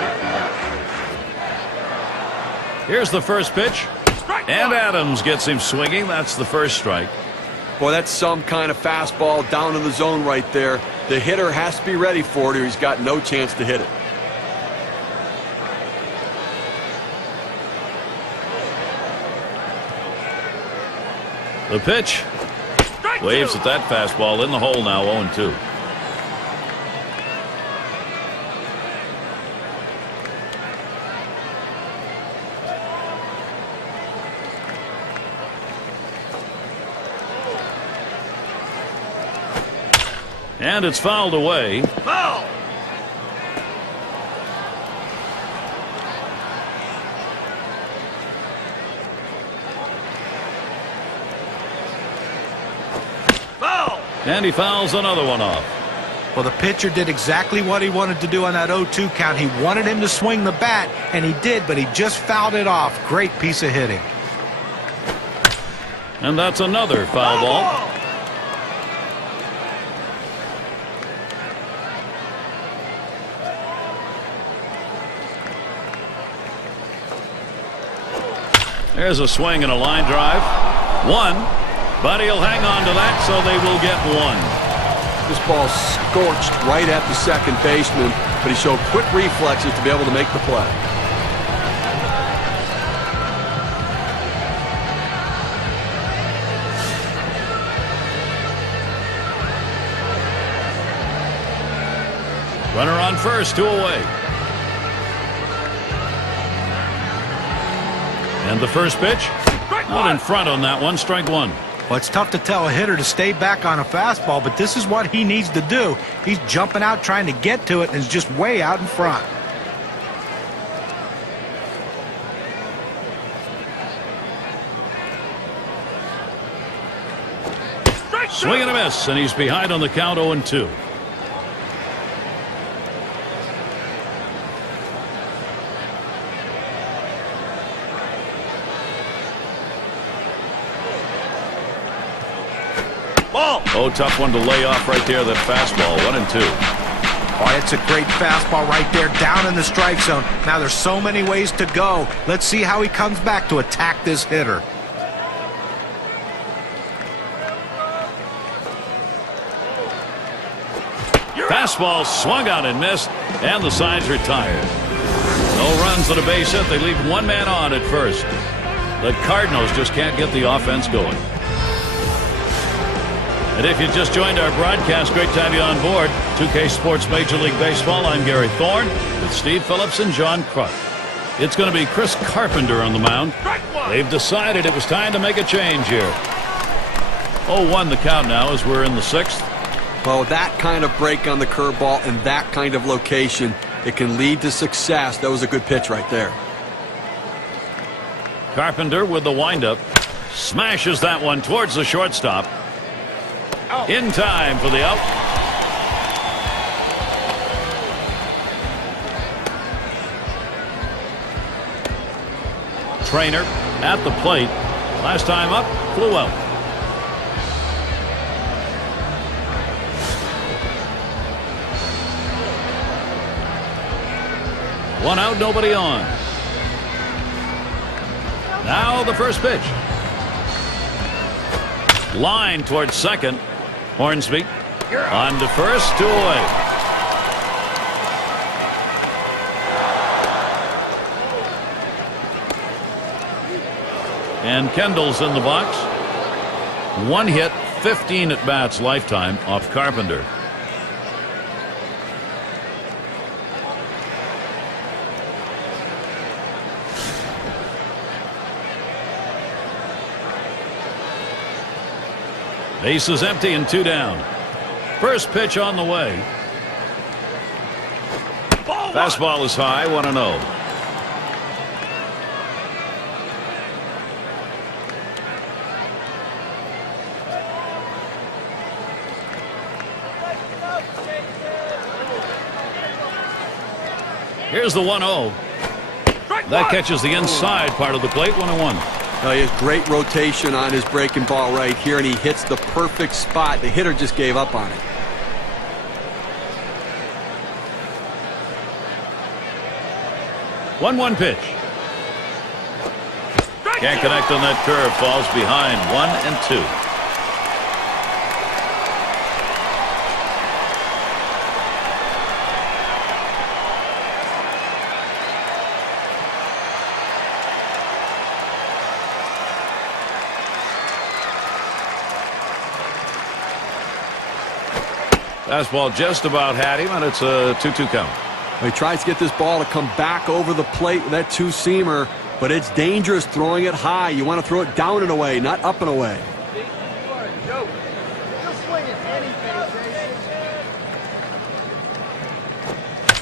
Here's the first pitch. And Adams gets him swinging. That's the first strike. Boy, that's some kind of fastball down in the zone right there. The hitter has to be ready for it or he's got no chance to hit it. The pitch. Waves at that fastball in the hole now, 0-2. And it's fouled away. Foul! Foul! And he fouls another one off. Well, the pitcher did exactly what he wanted to do on that 0-2 count. He wanted him to swing the bat, and he did, but he just fouled it off. Great piece of hitting. And that's another foul ball. There's a swing and a line drive. 1, but he'll hang on to that, so they will get 1. This ball scorched right at the second baseman, but he showed quick reflexes to be able to make the play. Runner on first, 2 away. And the first pitch, out in front on that one, strike one. Well, it's tough to tell a hitter to stay back on a fastball, but this is what he needs to do. He's jumping out trying to get to it and is just way out in front. Swing and a miss, and he's behind on the count 0-2. Ball. Oh, tough one to lay off right there, that fastball, 1-2. Oh, it's a great fastball right there down in the strike zone. Now there's so many ways to go. Let's see how he comes back to attack this hitter. Fastball swung out and missed, and the side's retired. No runs on a base hit. They leave one man on at first. The Cardinals just can't get the offense going. And if you just joined our broadcast, great to have you on board. 2K Sports Major League Baseball. I'm Gary Thorne with Steve Phillips and John Kruk. It's going to be Chris Carpenter on the mound. They've decided it was time to make a change here. 0-1 the count now as we're in the sixth. Well, that kind of break on the curveball and that kind of location, it can lead to success. That was a good pitch right there. Carpenter with the windup. Smashes that one towards the shortstop. In time for the out. Trainer at the plate. Last time up, flew out. One out, nobody on. Now the first pitch. Line towards second. Hornsby on to first, 2 away. And Kendall's in the box. One hit, 15 at bats lifetime off Carpenter. Base is empty and 2 down. First pitch on the way. Fastball is high, 1-0. Here's the 1-0. That catches the inside part of the plate, 1-1. He has great rotation on his breaking ball right here, and he hits the perfect spot. The hitter just gave up on it. One pitch. Can't connect on that curve. Falls behind 1-2. Fastball just about had him, and it's a 2-2 count. He tries to get this ball to come back over the plate with that two-seamer, but it's dangerous throwing it high. You want to throw it down and away, not up and away.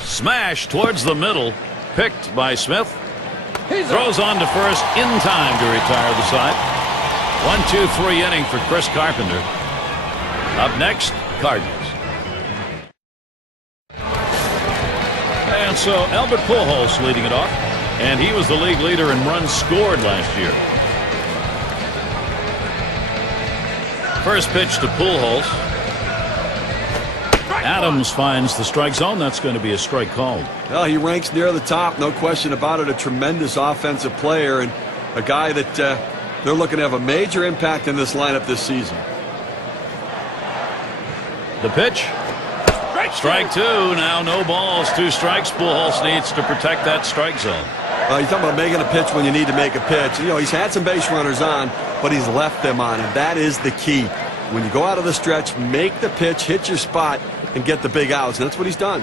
Smash towards the middle, picked by Smith. Throws on to first in time to retire the side. 1-2-3 inning for Chris Carpenter. Up next, Cardinals. And so Albert Pujols leading it off, and he was the league leader in runs scored last year. First pitch to Pujols. Adams finds the strike zone. That's going to be a strike called. Well, he ranks near the top, no question about it. A tremendous offensive player and a guy that they're looking to have a major impact in this lineup this season. The pitch. Strike 2. Now no balls, 2 strikes. Pujols needs to protect that strike zone. You're talking about making a pitch when you need to make a pitch. You know, he's had some base runners on, but he's left them on, and that is the key. When you go out of the stretch, make the pitch, hit your spot, and get the big outs, and that's what he's done.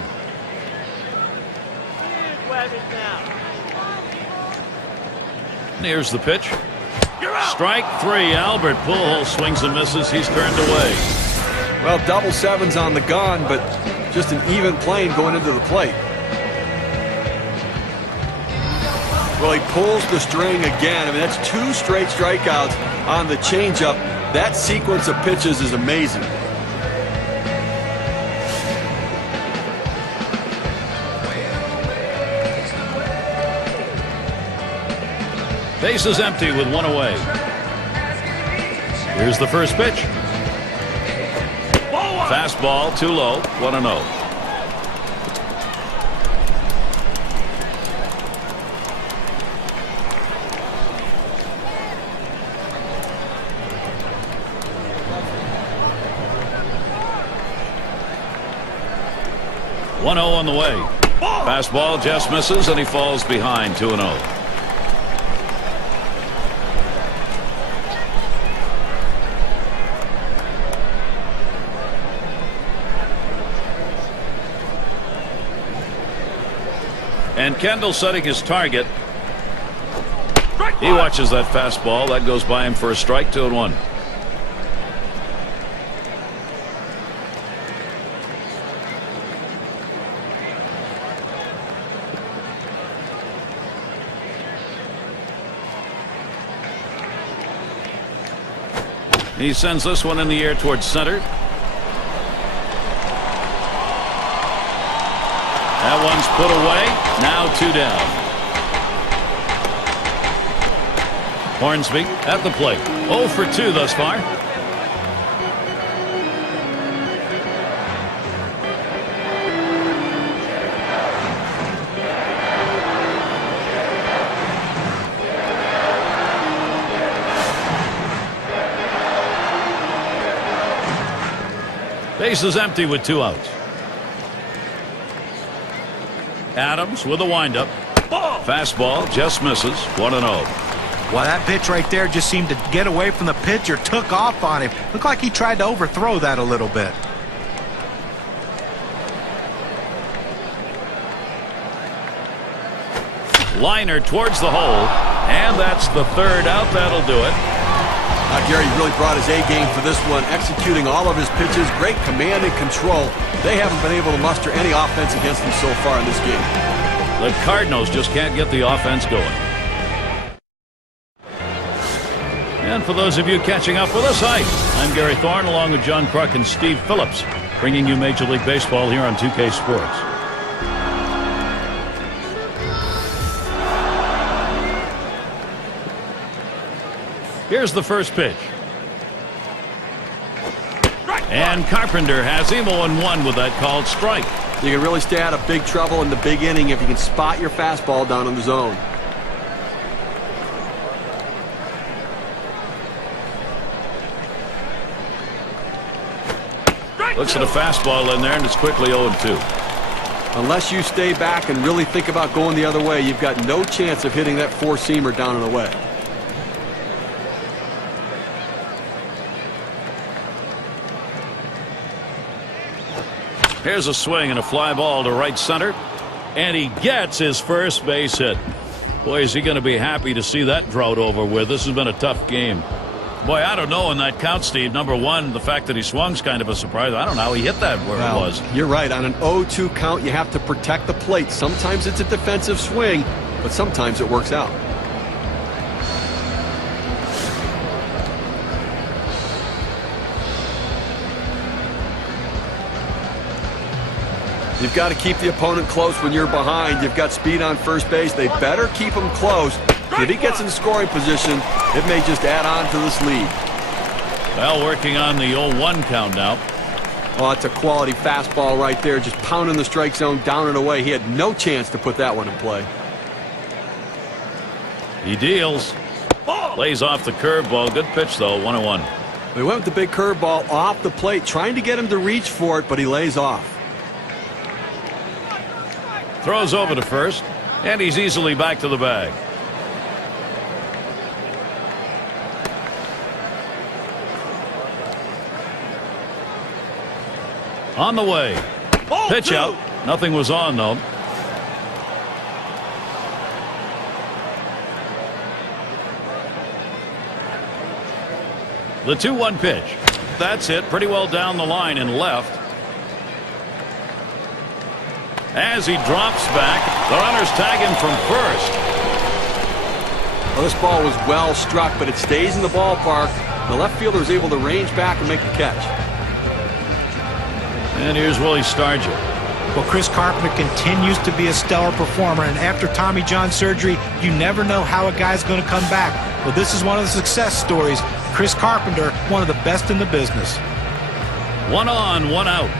1. Here's the pitch. Strike 3. Albert Pujols swings and misses. He's turned away. Well, double sevens on the gun, but just an even plane going into the plate. Well, he pulls the string again. I mean, that's 2 straight strikeouts on the changeup. That sequence of pitches is amazing. Base is empty with 1 away. Here's the first pitch. Fastball too low. 1-0. On the way. Fastball just misses and he falls behind. 2-0. And Kendall setting his target. He watches that fastball. That goes by him for a strike. 2-1. He sends this one in the air towards center. That one's put away. Now 2 down. Hornsby at the plate. 0 for 2 thus far. Base is empty with 2 outs. Adams with a windup. Fastball just misses. 1-0. Well, that pitch right there just seemed to get away from the pitcher, took off on him. Looked like he tried to overthrow that a little bit. Liner towards the hole, and that's the 3rd out. That'll do it. Gary really brought his A game for this one, executing all of his pitches. Great command and control. They haven't been able to muster any offense against him so far in this game. The Cardinals just can't get the offense going. And for those of you catching up with us, hi, I'm Gary Thorne along with John Kruk and Steve Phillips, bringing you Major League Baseball here on 2K Sports. Here's the first pitch. And Carpenter has him 0-1 with that called strike. You can really stay out of big trouble in the big inning if you can spot your fastball down in the zone. Looks at a fastball in there, and it's quickly 0-2. Unless you stay back and really think about going the other way, you've got no chance of hitting that four-seamer down and away. Here's a swing and a fly ball to right center. And he gets his first base hit. Boy, is he going to be happy to see that drought over with. This has been a tough game. Boy, I don't know in that count, Steve. Number one, the fact that he swung's kind of a surprise. I don't know how he hit that where it was. You're right. On an 0-2 count, you have to protect the plate. Sometimes it's a defensive swing, but sometimes it works out. You've got to keep the opponent close when you're behind. You've got speed on first base. They better keep him close. If he gets in scoring position, it may just add on to this lead. Well, working on the 0-1 count now. Oh, it's a quality fastball right there, just pounding the strike zone down and away. He had no chance to put that one in play. He deals. Lays off the curveball. Good pitch, though. 1-1. They went with the big curveball off the plate, trying to get him to reach for it, but he lays off. Throws over to first, and he's easily back to the bag. On the way. Pitch out. Nothing was on, though. The 2-1 pitch. That's it. Pretty well down the line and left. As he drops back, the runners tag him from first. Well, this ball was well struck, but it stays in the ballpark. The left fielder is able to range back and make the catch. And here's Willie Stargell. Well, Chris Carpenter continues to be a stellar performer, and after Tommy John surgery, you never know how a guy's going to come back. Well, this is one of the success stories. Chris Carpenter, one of the best in the business. 1 on, 1 out.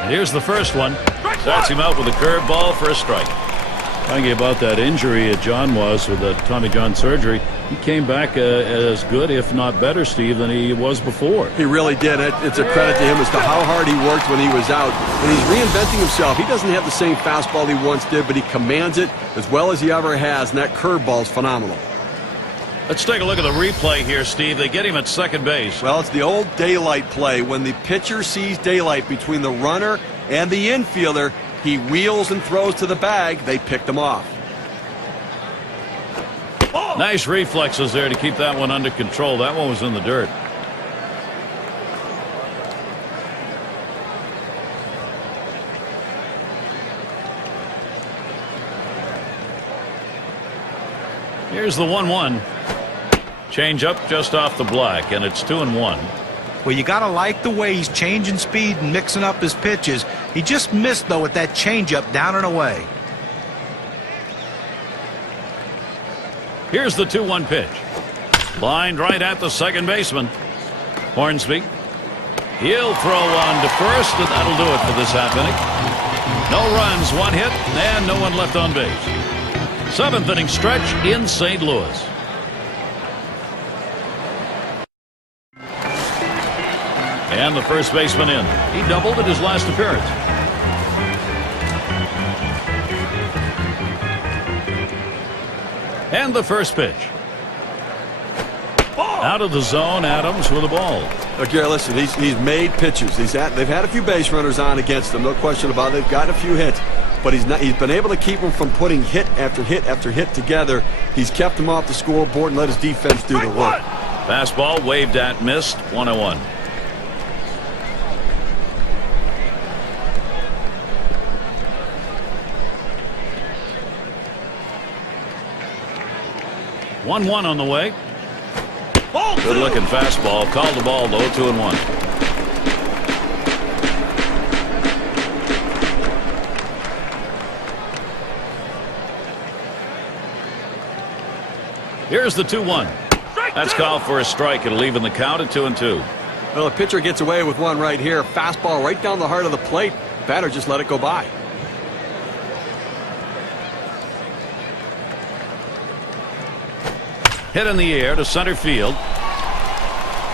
And here's the first one. Starts him out with a curveball for a strike. Thinking about that injury John was with the Tommy John surgery, he came back as good, if not better, Steve, than he was before. He really did. It's a credit to him as to how hard he worked when he was out. And he's reinventing himself. He doesn't have the same fastball he once did, but he commands it as well as he ever has, and that curveball is phenomenal. Let's take a look at the replay here, Steve. They get him at second base. Well, it's the old daylight play. When the pitcher sees daylight between the runner and the infielder, he wheels and throws to the bag. They picked him off. Nice reflexes there to keep that one under control. That one was in the dirt. Here's the 1-1. Change up just off the black, and it's 2-1. Well, you got to like the way he's changing speed and mixing up his pitches. He just missed, though, with that changeup down and away. Here's the 2-1 pitch. Lined right at the second baseman. Hornsby. He'll throw on to first, and that'll do it for this half inning. No runs, 1 hit, and no one left on base. 7th inning stretch in St. Louis. And the first baseman in. He doubled at his last appearance. And the first pitch. Out of the zone, Adams with the ball. Okay, listen, he's made pitches. They've had a few base runners on against him, no question about it. They've gotten a few hits, but he's been able to keep them from putting hit after hit after hit together. He's kept them off the scoreboard and let his defense do the work. Fastball waved at, missed, 1-1. One on the way. Good looking fastball. Called the ball though. 2-1. Here's the 2-1. That's called for a strike. It'll even the count at 2-2. Well, the pitcher gets away with one right here. Fastball right down the heart of the plate. Batter just let it go by. Hit in the air to center field.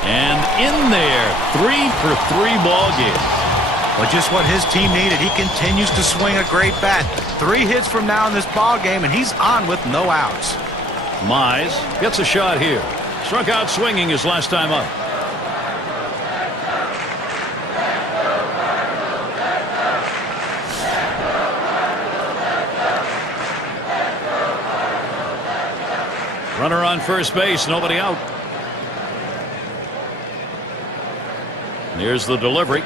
And in there. 3-for-3 ball game. Well, just what his team needed. He continues to swing a great bat. 3 hits from now in this ball game, and he's on with no outs. Mize gets a shot here. Struck out swinging his last time up. Runner on first base, nobody out. And here's the delivery.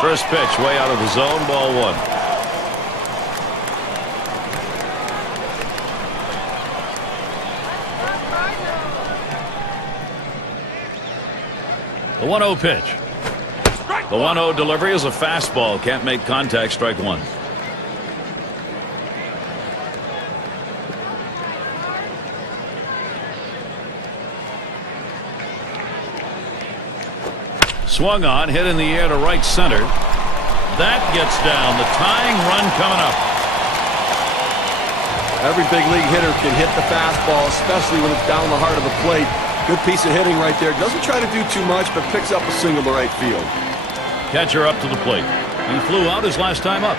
First pitch way out of the zone, ball 1. The 1-0 pitch. The 1-0 delivery is a fastball. Can't make contact, strike 1. Swung on, hit in the air to right center. That gets down. The tying run coming up. Every big league hitter can hit the fastball, especially when it's down the heart of the plate. Good piece of hitting right there. Doesn't try to do too much, but picks up a single to right field. Catcher up to the plate. He flew out his last time up.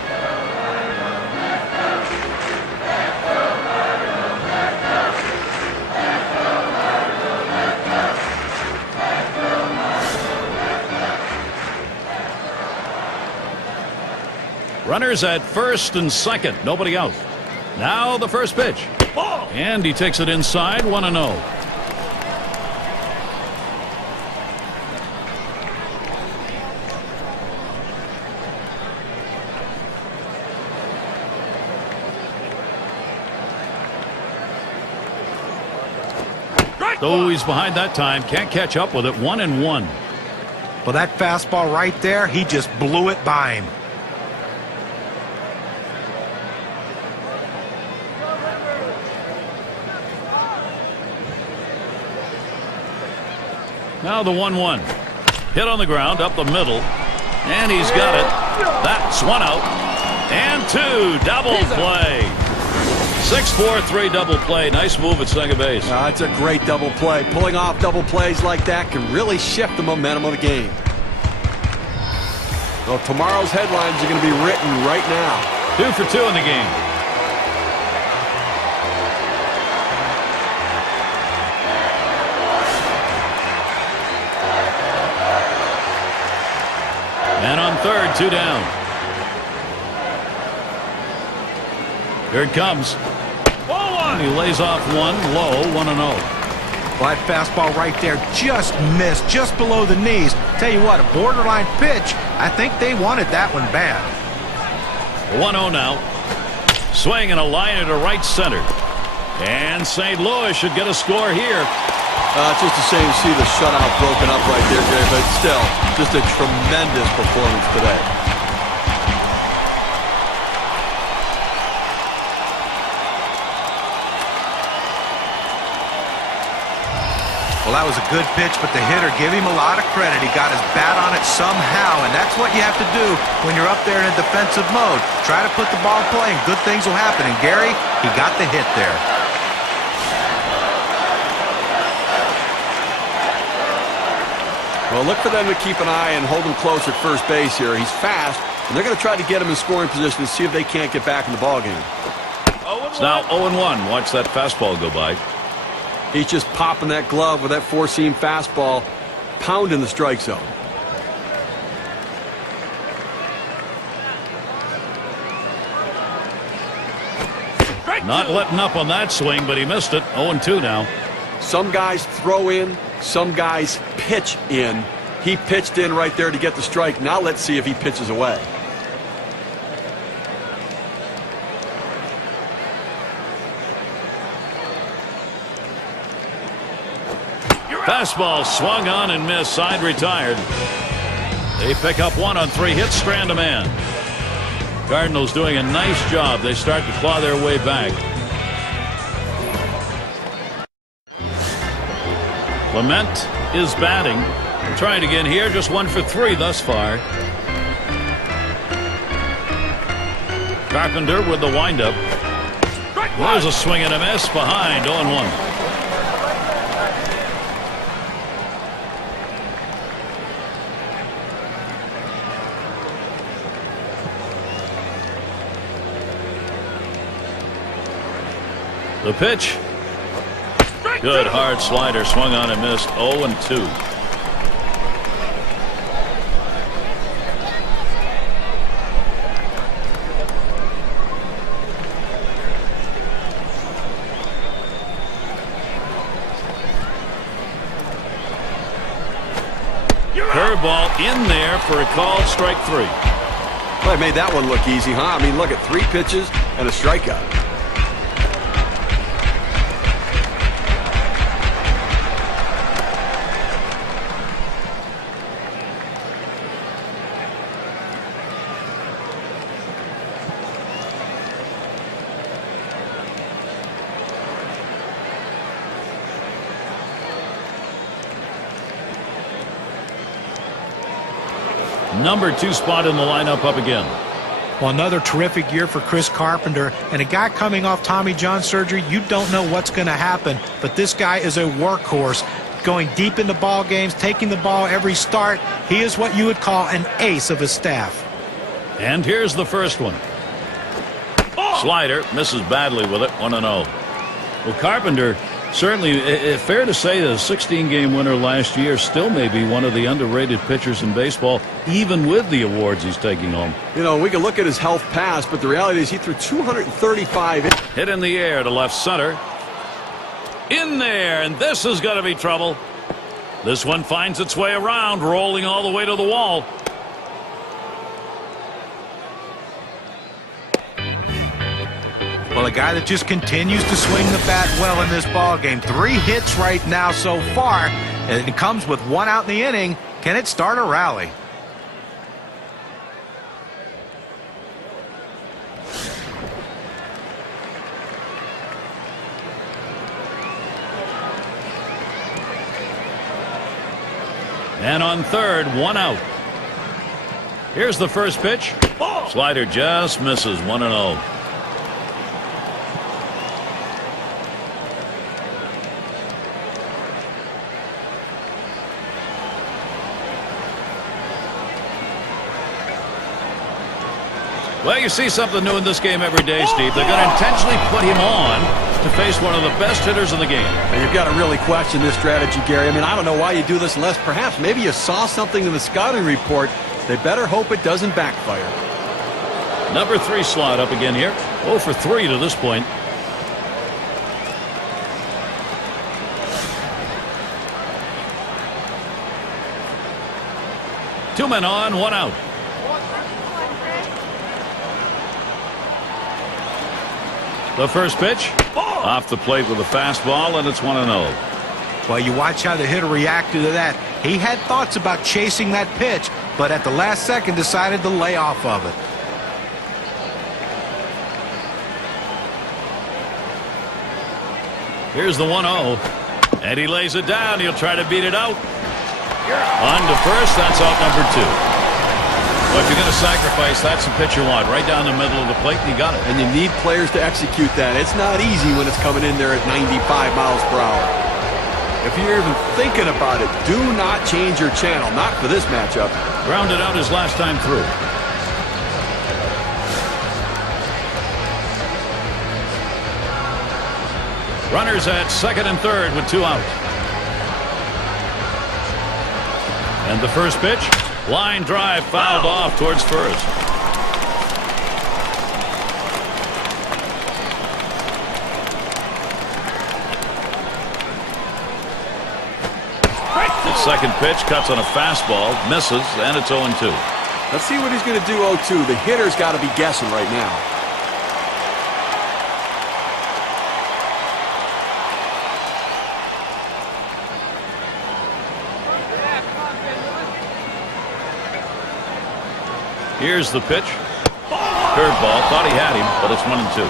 Runners at first and second. Nobody out. Now the first pitch. And he takes it inside. 1-0. Oh, he's behind that time. Can't catch up with it. 1-1. Well, that fastball right there, he just blew it by him. Now the 1-1. Hit on the ground, up the middle. And he's got it. That's one out. And two. Double play. 6-4-3 double play. Nice move at second base. It's a great double play. Pulling off double plays like that can really shift the momentum of the game. Well, tomorrow's headlines are going to be written right now. 2 for 2 in the game. And on third, 2 down. Here it comes. He lays off one, low, 1-0. Well, that fastball right there just missed, just below the knees. Tell you what, a borderline pitch. I think they wanted that one bad. 1-0 now. Swing and a liner to right center. And St. Louis should get a score here. It's just a shame to see the shutout broken up right there, Gary, but still, just a tremendous performance today. Well, that was a good pitch, but the hitter, give him a lot of credit. He got his bat on it somehow, and that's what you have to do when you're up there in a defensive mode. Try to put the ball in play, and good things will happen. And Gary, he got the hit there. Well, look for them to keep an eye and hold him close at first base here. He's fast, and they're going to try to get him in scoring position and see if they can't get back in the ballgame. It's now 0-1. Watch that fastball go by. He's just popping that glove with that four-seam fastball, pounding the strike zone. Not letting up on that swing, but he missed it. 0-2 now. Some guys throw in, some guys pitch in. He pitched in right there to get the strike. Now let's see if he pitches away. Fastball swung on and missed. Side retired. They pick up 1 on 3 hits. Strand a man. Cardinals doing a nice job. They start to claw their way back. Clement is batting. Trying again here. Just 1 for 3 thus far. Carpenter with the windup. There's a swing and a miss behind. 0-1. The pitch. Good hard slider, swung on and missed. 0-2. Curveball in there for a called strike 3. Well, I made that one look easy, huh? I mean, look at 3 pitches and a strikeout. Number 2 spot in the lineup up again. Well, another terrific year for Chris Carpenter, and a guy coming off Tommy John surgery. You don't know what's going to happen, but this guy is a workhorse, going deep into ball games, taking the ball every start. He is what you would call an ace of his staff. And here's the first one. Slider misses badly with it. 1-0. Well, Carpenter, certainly fair to say that a 16-game winner last year still may be one of the underrated pitchers in baseball, even with the awards he's taking home. You know, we can look at his health past, but the reality is he threw 235. Hit in the air to left center. In there, and this is going to be trouble. This one finds its way around, rolling all the way to the wall. Well, a guy that just continues to swing the bat well in this ball game. 3 hits right now so far, and it comes with 1 out in the inning. Can it start a rally? And on third, 1 out. Here's the first pitch. Slider just misses. 1-0. Well, you see something new in this game every day, Steve. They're going to intentionally put him on to face one of the best hitters in the game. And you've got to really question this strategy, Gary. I mean, I don't know why you do this unless perhaps maybe you saw something in the scouting report. They better hope it doesn't backfire. Number 3 slot up again here. 0 for 3 to this point. Two men on, 1 out. The first pitch off the plate with a fastball, and it's 1-0. Well, you watch how the hitter reacted to that. He had thoughts about chasing that pitch, but at the last second decided to lay off of it. Here's the 1-0, and he lays it down. He'll try to beat it out. On to first, that's out number 2. Well, if you're going to sacrifice, that's the pitch you want. Right down the middle of the plate, and you got it. And you need players to execute that. It's not easy when it's coming in there at 95 miles per hour. If you're even thinking about it, do not change your channel. Not for this matchup. Grounded out his last time through. Runners at second and third with 2 out. And the first pitch. Line drive fouled off towards first. The second pitch cuts on a fastball, misses, and it's 0-2. Let's see what he's going to do 0-2. The hitter's got to be guessing right now. Here's the pitch. Curveball. Thought he had him, but it's 1-2.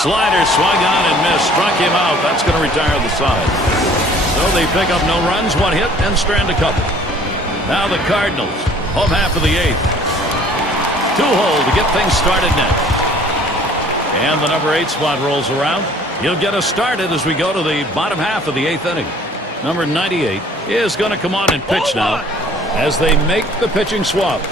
Slider swung on and missed. Struck him out. That's going to retire the side. So they pick up no runs, 1 hit, and strand a couple. Now the Cardinals. Home half of the 8th. 2-hole to get things started next. And the number 8 spot rolls around. He'll get us started as we go to the bottom half of the 8th inning. Number 98 is going to come on and pitch now as they make the pitching swap.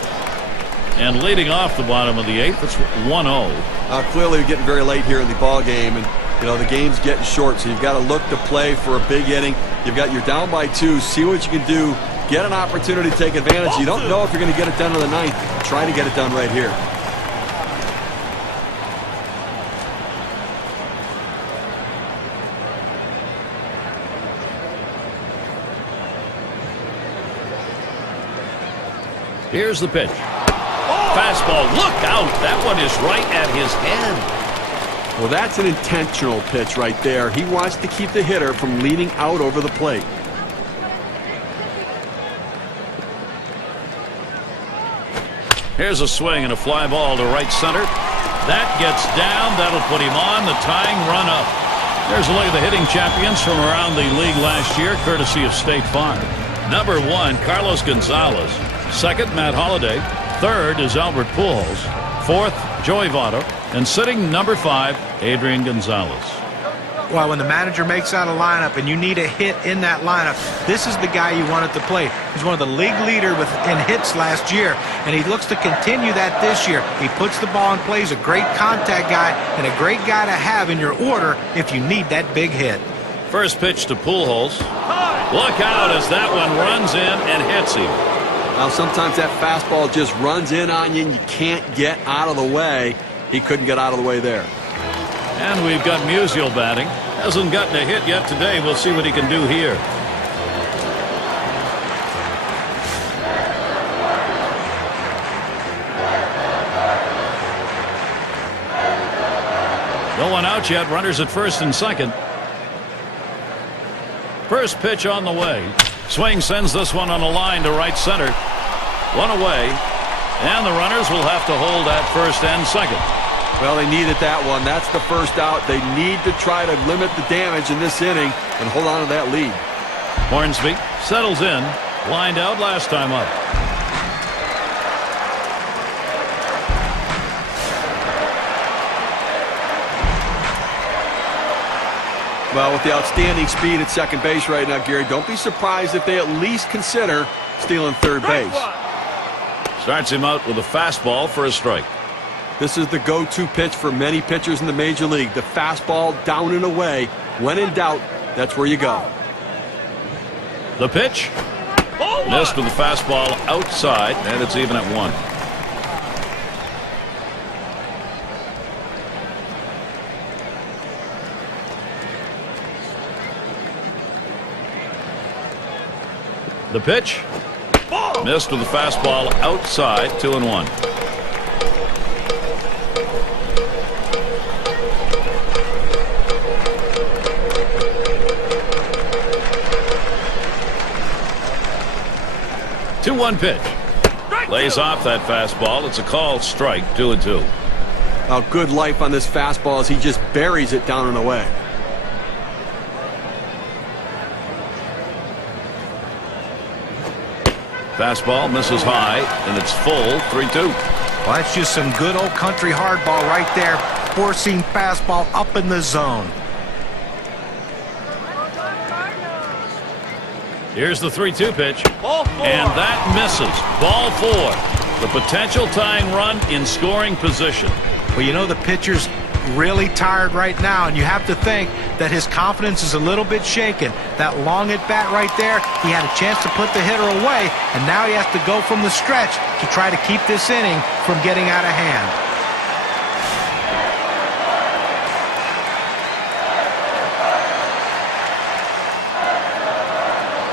And leading off the bottom of the 8th, it's 1-0. Clearly we're getting very late here in the ball game, and you know the game's getting short, so you've got to look to play for a big inning. You've got your down by 2. See what you can do. Get an opportunity to take advantage. You don't know if you're going to get it done in the 9th. Try to get it done right here. Here's the pitch. Fastball. Look out. That one is right at his head. Well, that's an intentional pitch right there. He wants to keep the hitter from leaning out over the plate. Here's a swing and a fly ball to right center. That gets down. That'll put him on the tying run up. There's a look at the hitting champions from around the league last year, courtesy of State Farm. Number 1, Carlos Gonzalez. Second, Matt Holliday. Third is Albert Pujols. Fourth, Joey Votto. And sitting number 5, Adrian Gonzalez. Well, when the manager makes out a lineup and you need a hit in that lineup, this is the guy you want at the plate. He's one of the league leader in hits last year, and he looks to continue that this year. He puts the ball in play. He's a great contact guy and a great guy to have in your order if you need that big hit. First pitch to Pujols. Look out as that one runs in and hits him. Now, sometimes that fastball just runs in on you and you can't get out of the way. He couldn't get out of the way there. And we've got Musial batting. Hasn't gotten a hit yet today. We'll see what he can do here. No one out yet. Runners at first and second. First pitch on the way. Swing sends this one on a line to right center. One away. And the runners will have to hold at first and second. Well, they needed that one. That's the first out. They need to try to limit the damage in this inning and hold on to that lead. Hornsby settles in. Lined out last time up. Well, with the outstanding speed at second base right now, Gary, don't be surprised if they at least consider stealing third base. Starts him out with a fastball for a strike. This is the go-to pitch for many pitchers in the major league. The fastball down and away. When in doubt, that's where you go. The pitch. Missed with the fastball outside, and it's even at 1. The pitch. Missed with the fastball outside, 2-1. Two-one pitch. Lays off that fastball. It's a called strike, 2-2. Now, good life on this fastball as he just buries it down and away. Fastball misses high, and it's full, 3-2. Well, that's just some good old country hardball right there. Four-seam fastball up in the zone. Here's the 3-2 pitch. And that misses. Ball 4. The potential tying run in scoring position. Well, you know the pitcher's really tired right now, and you have to think that his confidence is a little bit shaken. That long at bat right there, he had a chance to put the hitter away, and now he has to go from the stretch to try to keep this inning from getting out of hand.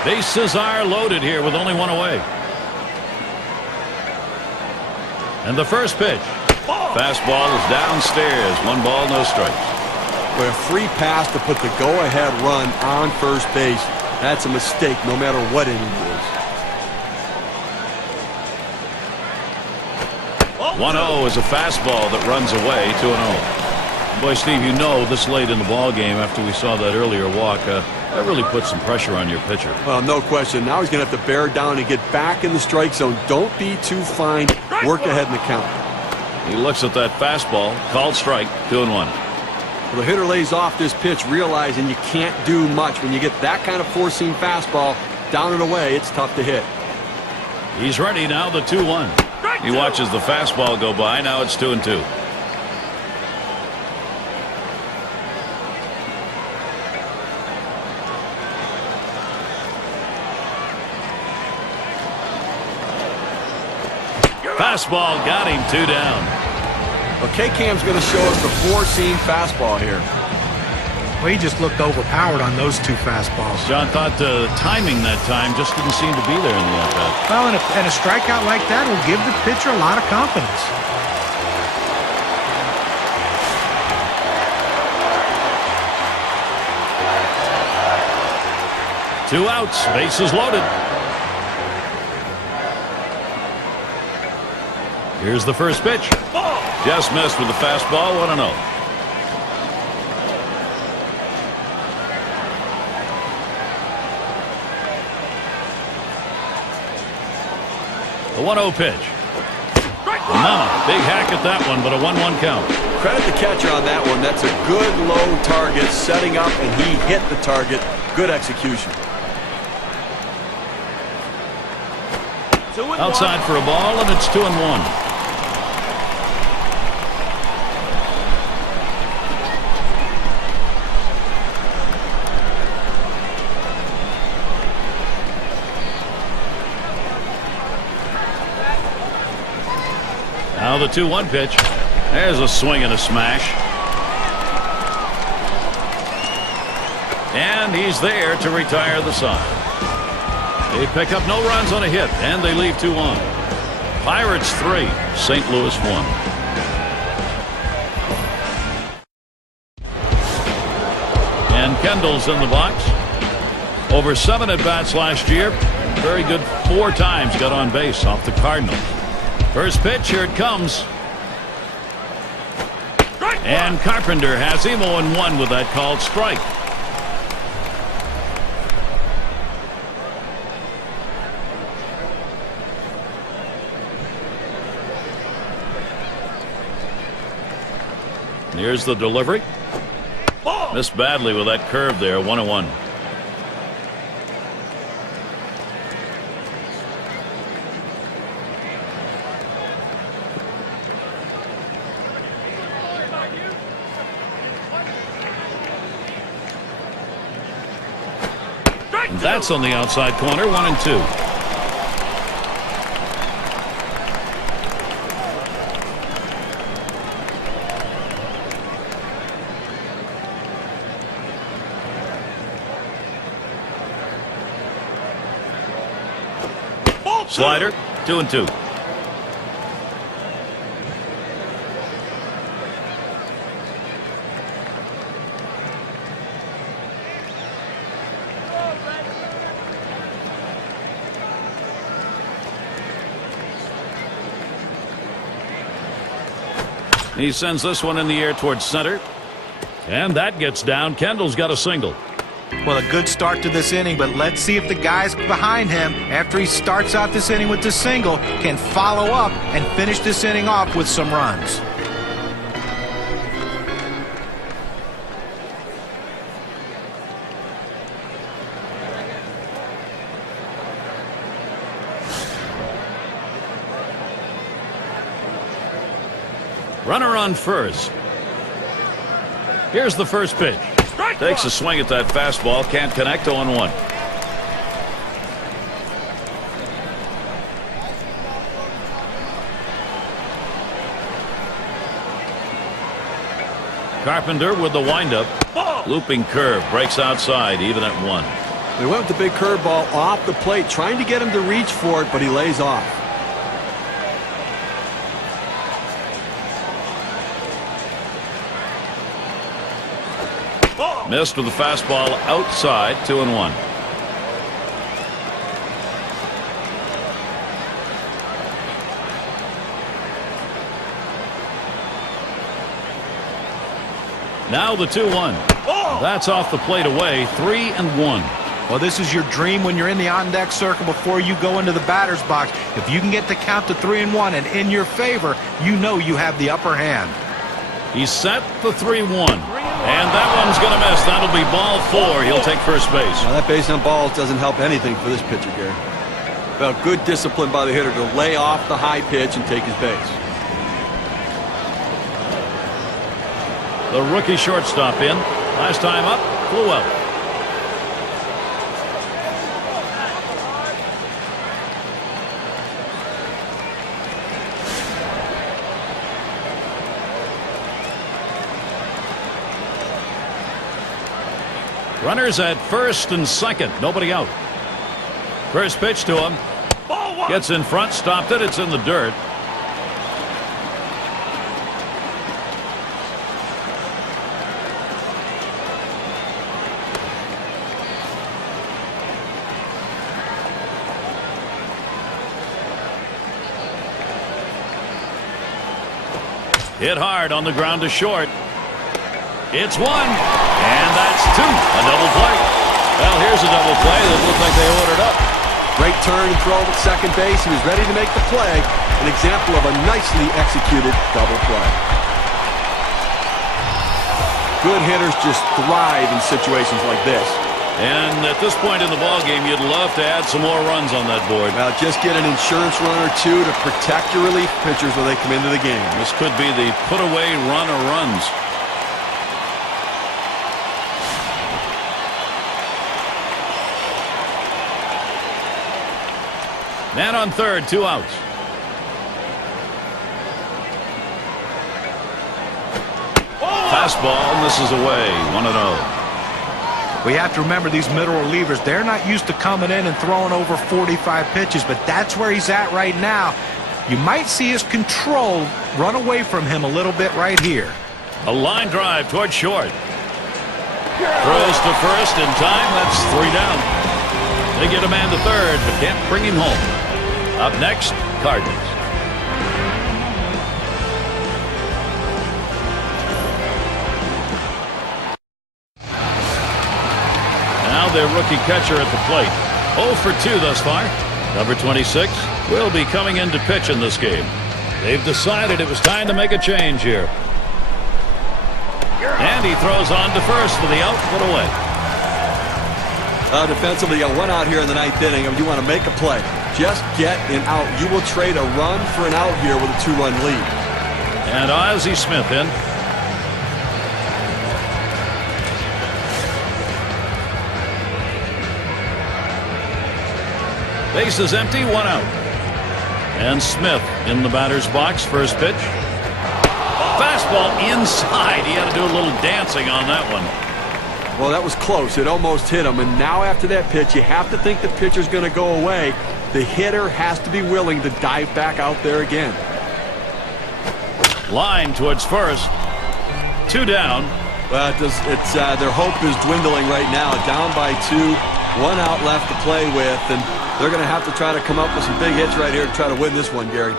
Bases are loaded here with only 1 away. And the first pitch. Fastball is downstairs. 1 ball, no strikes. With a free pass to put the go-ahead run on first base. That's a mistake no matter what inning it is. 1-0 is a fastball that runs away, 2-0. Boy, Steve, you know this late in the ball game after we saw that earlier walk, that really puts some pressure on your pitcher. Well, no question. Now he's going to have to bear down and get back in the strike zone. Don't be too fine. Work ahead in the count. He looks at that fastball. Called strike. 2-1. Well, the hitter lays off this pitch, realizing you can't do much. When you get that kind of four-seam fastball down and away, it's tough to hit. He's ready now, the 2-1. He watches the fastball go by. Now it's 2-2. Fastball got him, 2 down. Well, K-Cam's going to show us the four-seam fastball here. Well, he just looked overpowered on those 2 fastballs. John thought timing that time just didn't seem to be there in the at-bat. Well, and a strikeout like that will give the pitcher a lot of confidence. Two outs, bases loaded. Here's the first pitch. Just missed with the fastball, 1-0. The 1-0 pitch. Big hack at that one, but a 1-1 count. Credit the catcher on that one. That's a good low target, setting up, and he hit the target. Good execution. Outside for a ball, and it's 2-1. Now the 2-1 pitch. There's a swing and a smash. And he's there to retire the side. They pick up no runs on a hit, and they leave 2 on. Pirates 3, St. Louis 1. And Kendall's in the box. Over 7 at-bats last year. Very good 4 times got on base off the Cardinals. First pitch, here it comes. And Carpenter has him 0-1 with that called strike. Here's the delivery. Missed badly with that curve there. 1-1. And that's on the outside corner. 1-2. Slider, 2-2. He sends this one in the air towards center. And that gets down. Kendall's got a single. Well, a good start to this inning, but let's see if the guys behind him, after he starts out this inning with the single, can follow up and finish this inning off with some runs. Runner on first. Here's the first pitch. Takes a swing at that fastball. Can't connect. 0-1. Carpenter with the windup. Looping curve. Breaks outside. Even at 1. They went with the big curveball off the plate, trying to get him to reach for it, but he lays off. Missed with the fastball outside. 2-1. Now the 2-1. That's off the plate away. 3-1. Well, this is your dream when you're in the on-deck circle before you go into the batter's box. If you can get the count to 3-1 and in your favor, you know you have the upper hand. He's set the 3-1. And that one's going to miss. That'll be ball 4. He'll take first base. Now, that base on balls doesn't help anything for this pitcher, Gary. Well, good discipline by the hitter to lay off the high pitch and take his base. The rookie shortstop in. Last time up, flew out. Runners at first and second. Nobody out. First pitch to him. Gets in front. Stopped it. It's in the dirt. Hit hard on the ground to short. It's 1, and that's 2. A double play. Well, here's a double play that looked like they ordered up. Great turn and throw at second base. He was ready to make the play. An example of a nicely executed double play. Good hitters just thrive in situations like this. And at this point in the ballgame, you'd love to add some more runs on that board. Well, just get an insurance run or 2 to protect your relief pitchers when they come into the game. This could be the put-away run of runs. Man on third, 2 outs. Fastball misses away. 1-0. We have to remember these middle relievers, they're not used to coming in and throwing over 45 pitches, but that's where he's at right now. You might see his control run away from him a little bit right here. A line drive towards short. Throws to first in time. That's 3 down. They get a man to third, but can't bring him home. Up next, Cardinals. Now their rookie catcher at the plate. 0 for 2 thus far. Number 26 will be coming in to pitch in this game. They've decided it was time to make a change here. And he throws on to first for the out, put away. Defensively, you went out here in the 9th inning. You want to make a play. Just get an out. You will trade a run for an out here with a 2-run lead. And Ozzie Smith in. Base is empty, 1 out. And Smith in the batter's box, first pitch. Fastball inside. He had to do a little dancing on that one. Well, that was close. It almost hit him. And now after that pitch, you have to think the pitcher's going to go away. The hitter has to be willing to dive back out there again. Line towards first. 2 down. But their hope is dwindling right now. Down by 2. 1 out left to play with. And they're going to have to try to come up with some big hits right here to try to win this one, Gary.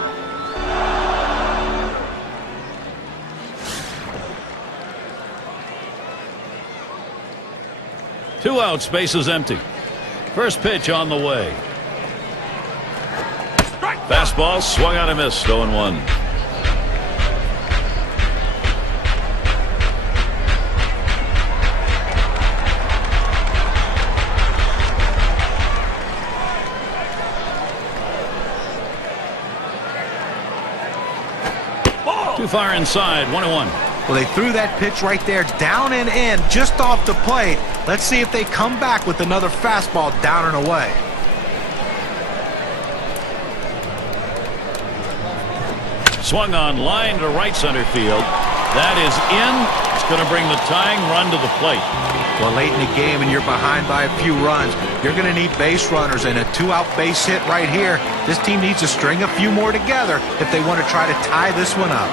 Two outs, base is empty. First pitch on the way. Fastball swung out and missed. 0-1. Too far inside. 1-1. Well, they threw that pitch right there, down and in, just off the plate. Let's see if they come back with another fastball down and away. Swung on, line to right center field. That is in. It's going to bring the tying run to the plate. Well, late in the game and you're behind by a few runs, you're going to need base runners, and a 2-out base hit right here. This team needs to string a few more together if they want to try to tie this one up.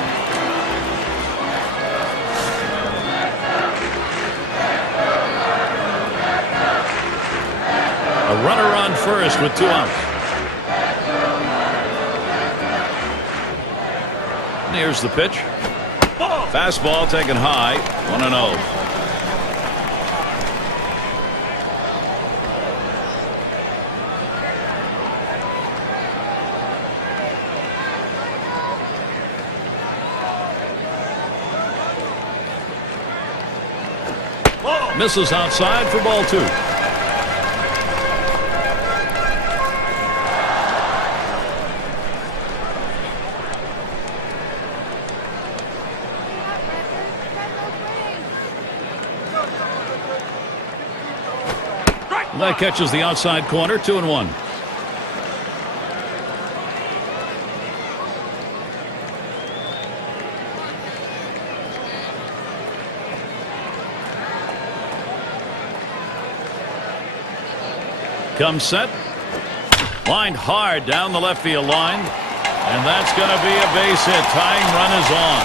A runner on first with 2 outs. And here's the pitch. Fastball taken high. 1-0. Misses outside for ball 2. That catches the outside corner. 2-1. Comes set. Lined hard down the left field line. And that's going to be a base hit. Tying run is on.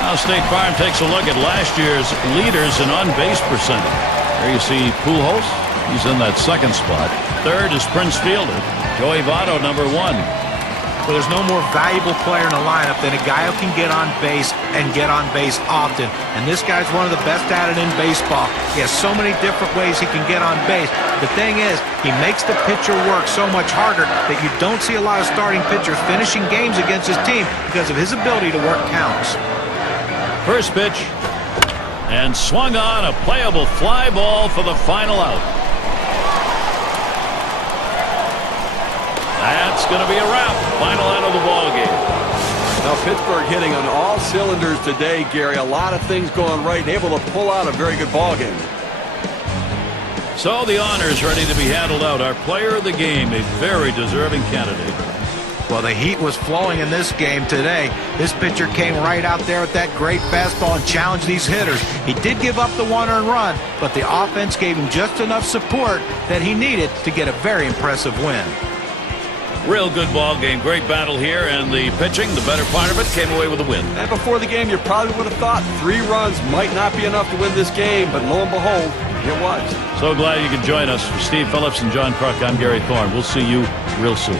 Now State Farm takes a look at last year's leaders in on-base percentage. There you see Pujols. He's in that second spot. Third is Prince Fielder. Joey Votto, number 1. Well, there's no more valuable player in the lineup than a guy who can get on base and get on base often. And this guy's one of the best at it in baseball. He has so many different ways he can get on base. The thing is, he makes the pitcher work so much harder that you don't see a lot of starting pitchers finishing games against his team because of his ability to work counts. First pitch. And swung on, a playable fly ball for the final out. That's going to be a wrap. Final out of the ball game. Now Pittsburgh hitting on all cylinders today, Gary. A lot of things going right, and able to pull out a very good ball game. So the honors ready to be handled out. Our player of the game, a very deserving candidate. Well, the heat was flowing in this game today. This pitcher came right out there with that great fastball and challenged these hitters. He did give up the one earned run, but the offense gave him just enough support that he needed to get a very impressive win. Real good ball game. Great battle here, and the pitching, the better part of it, came away with a win. And before the game, you probably would have thought 3 runs might not be enough to win this game, but lo and behold, it was. So glad you could join us. For Steve Phillips and John Kruk, I'm Gary Thorne. We'll see you real soon.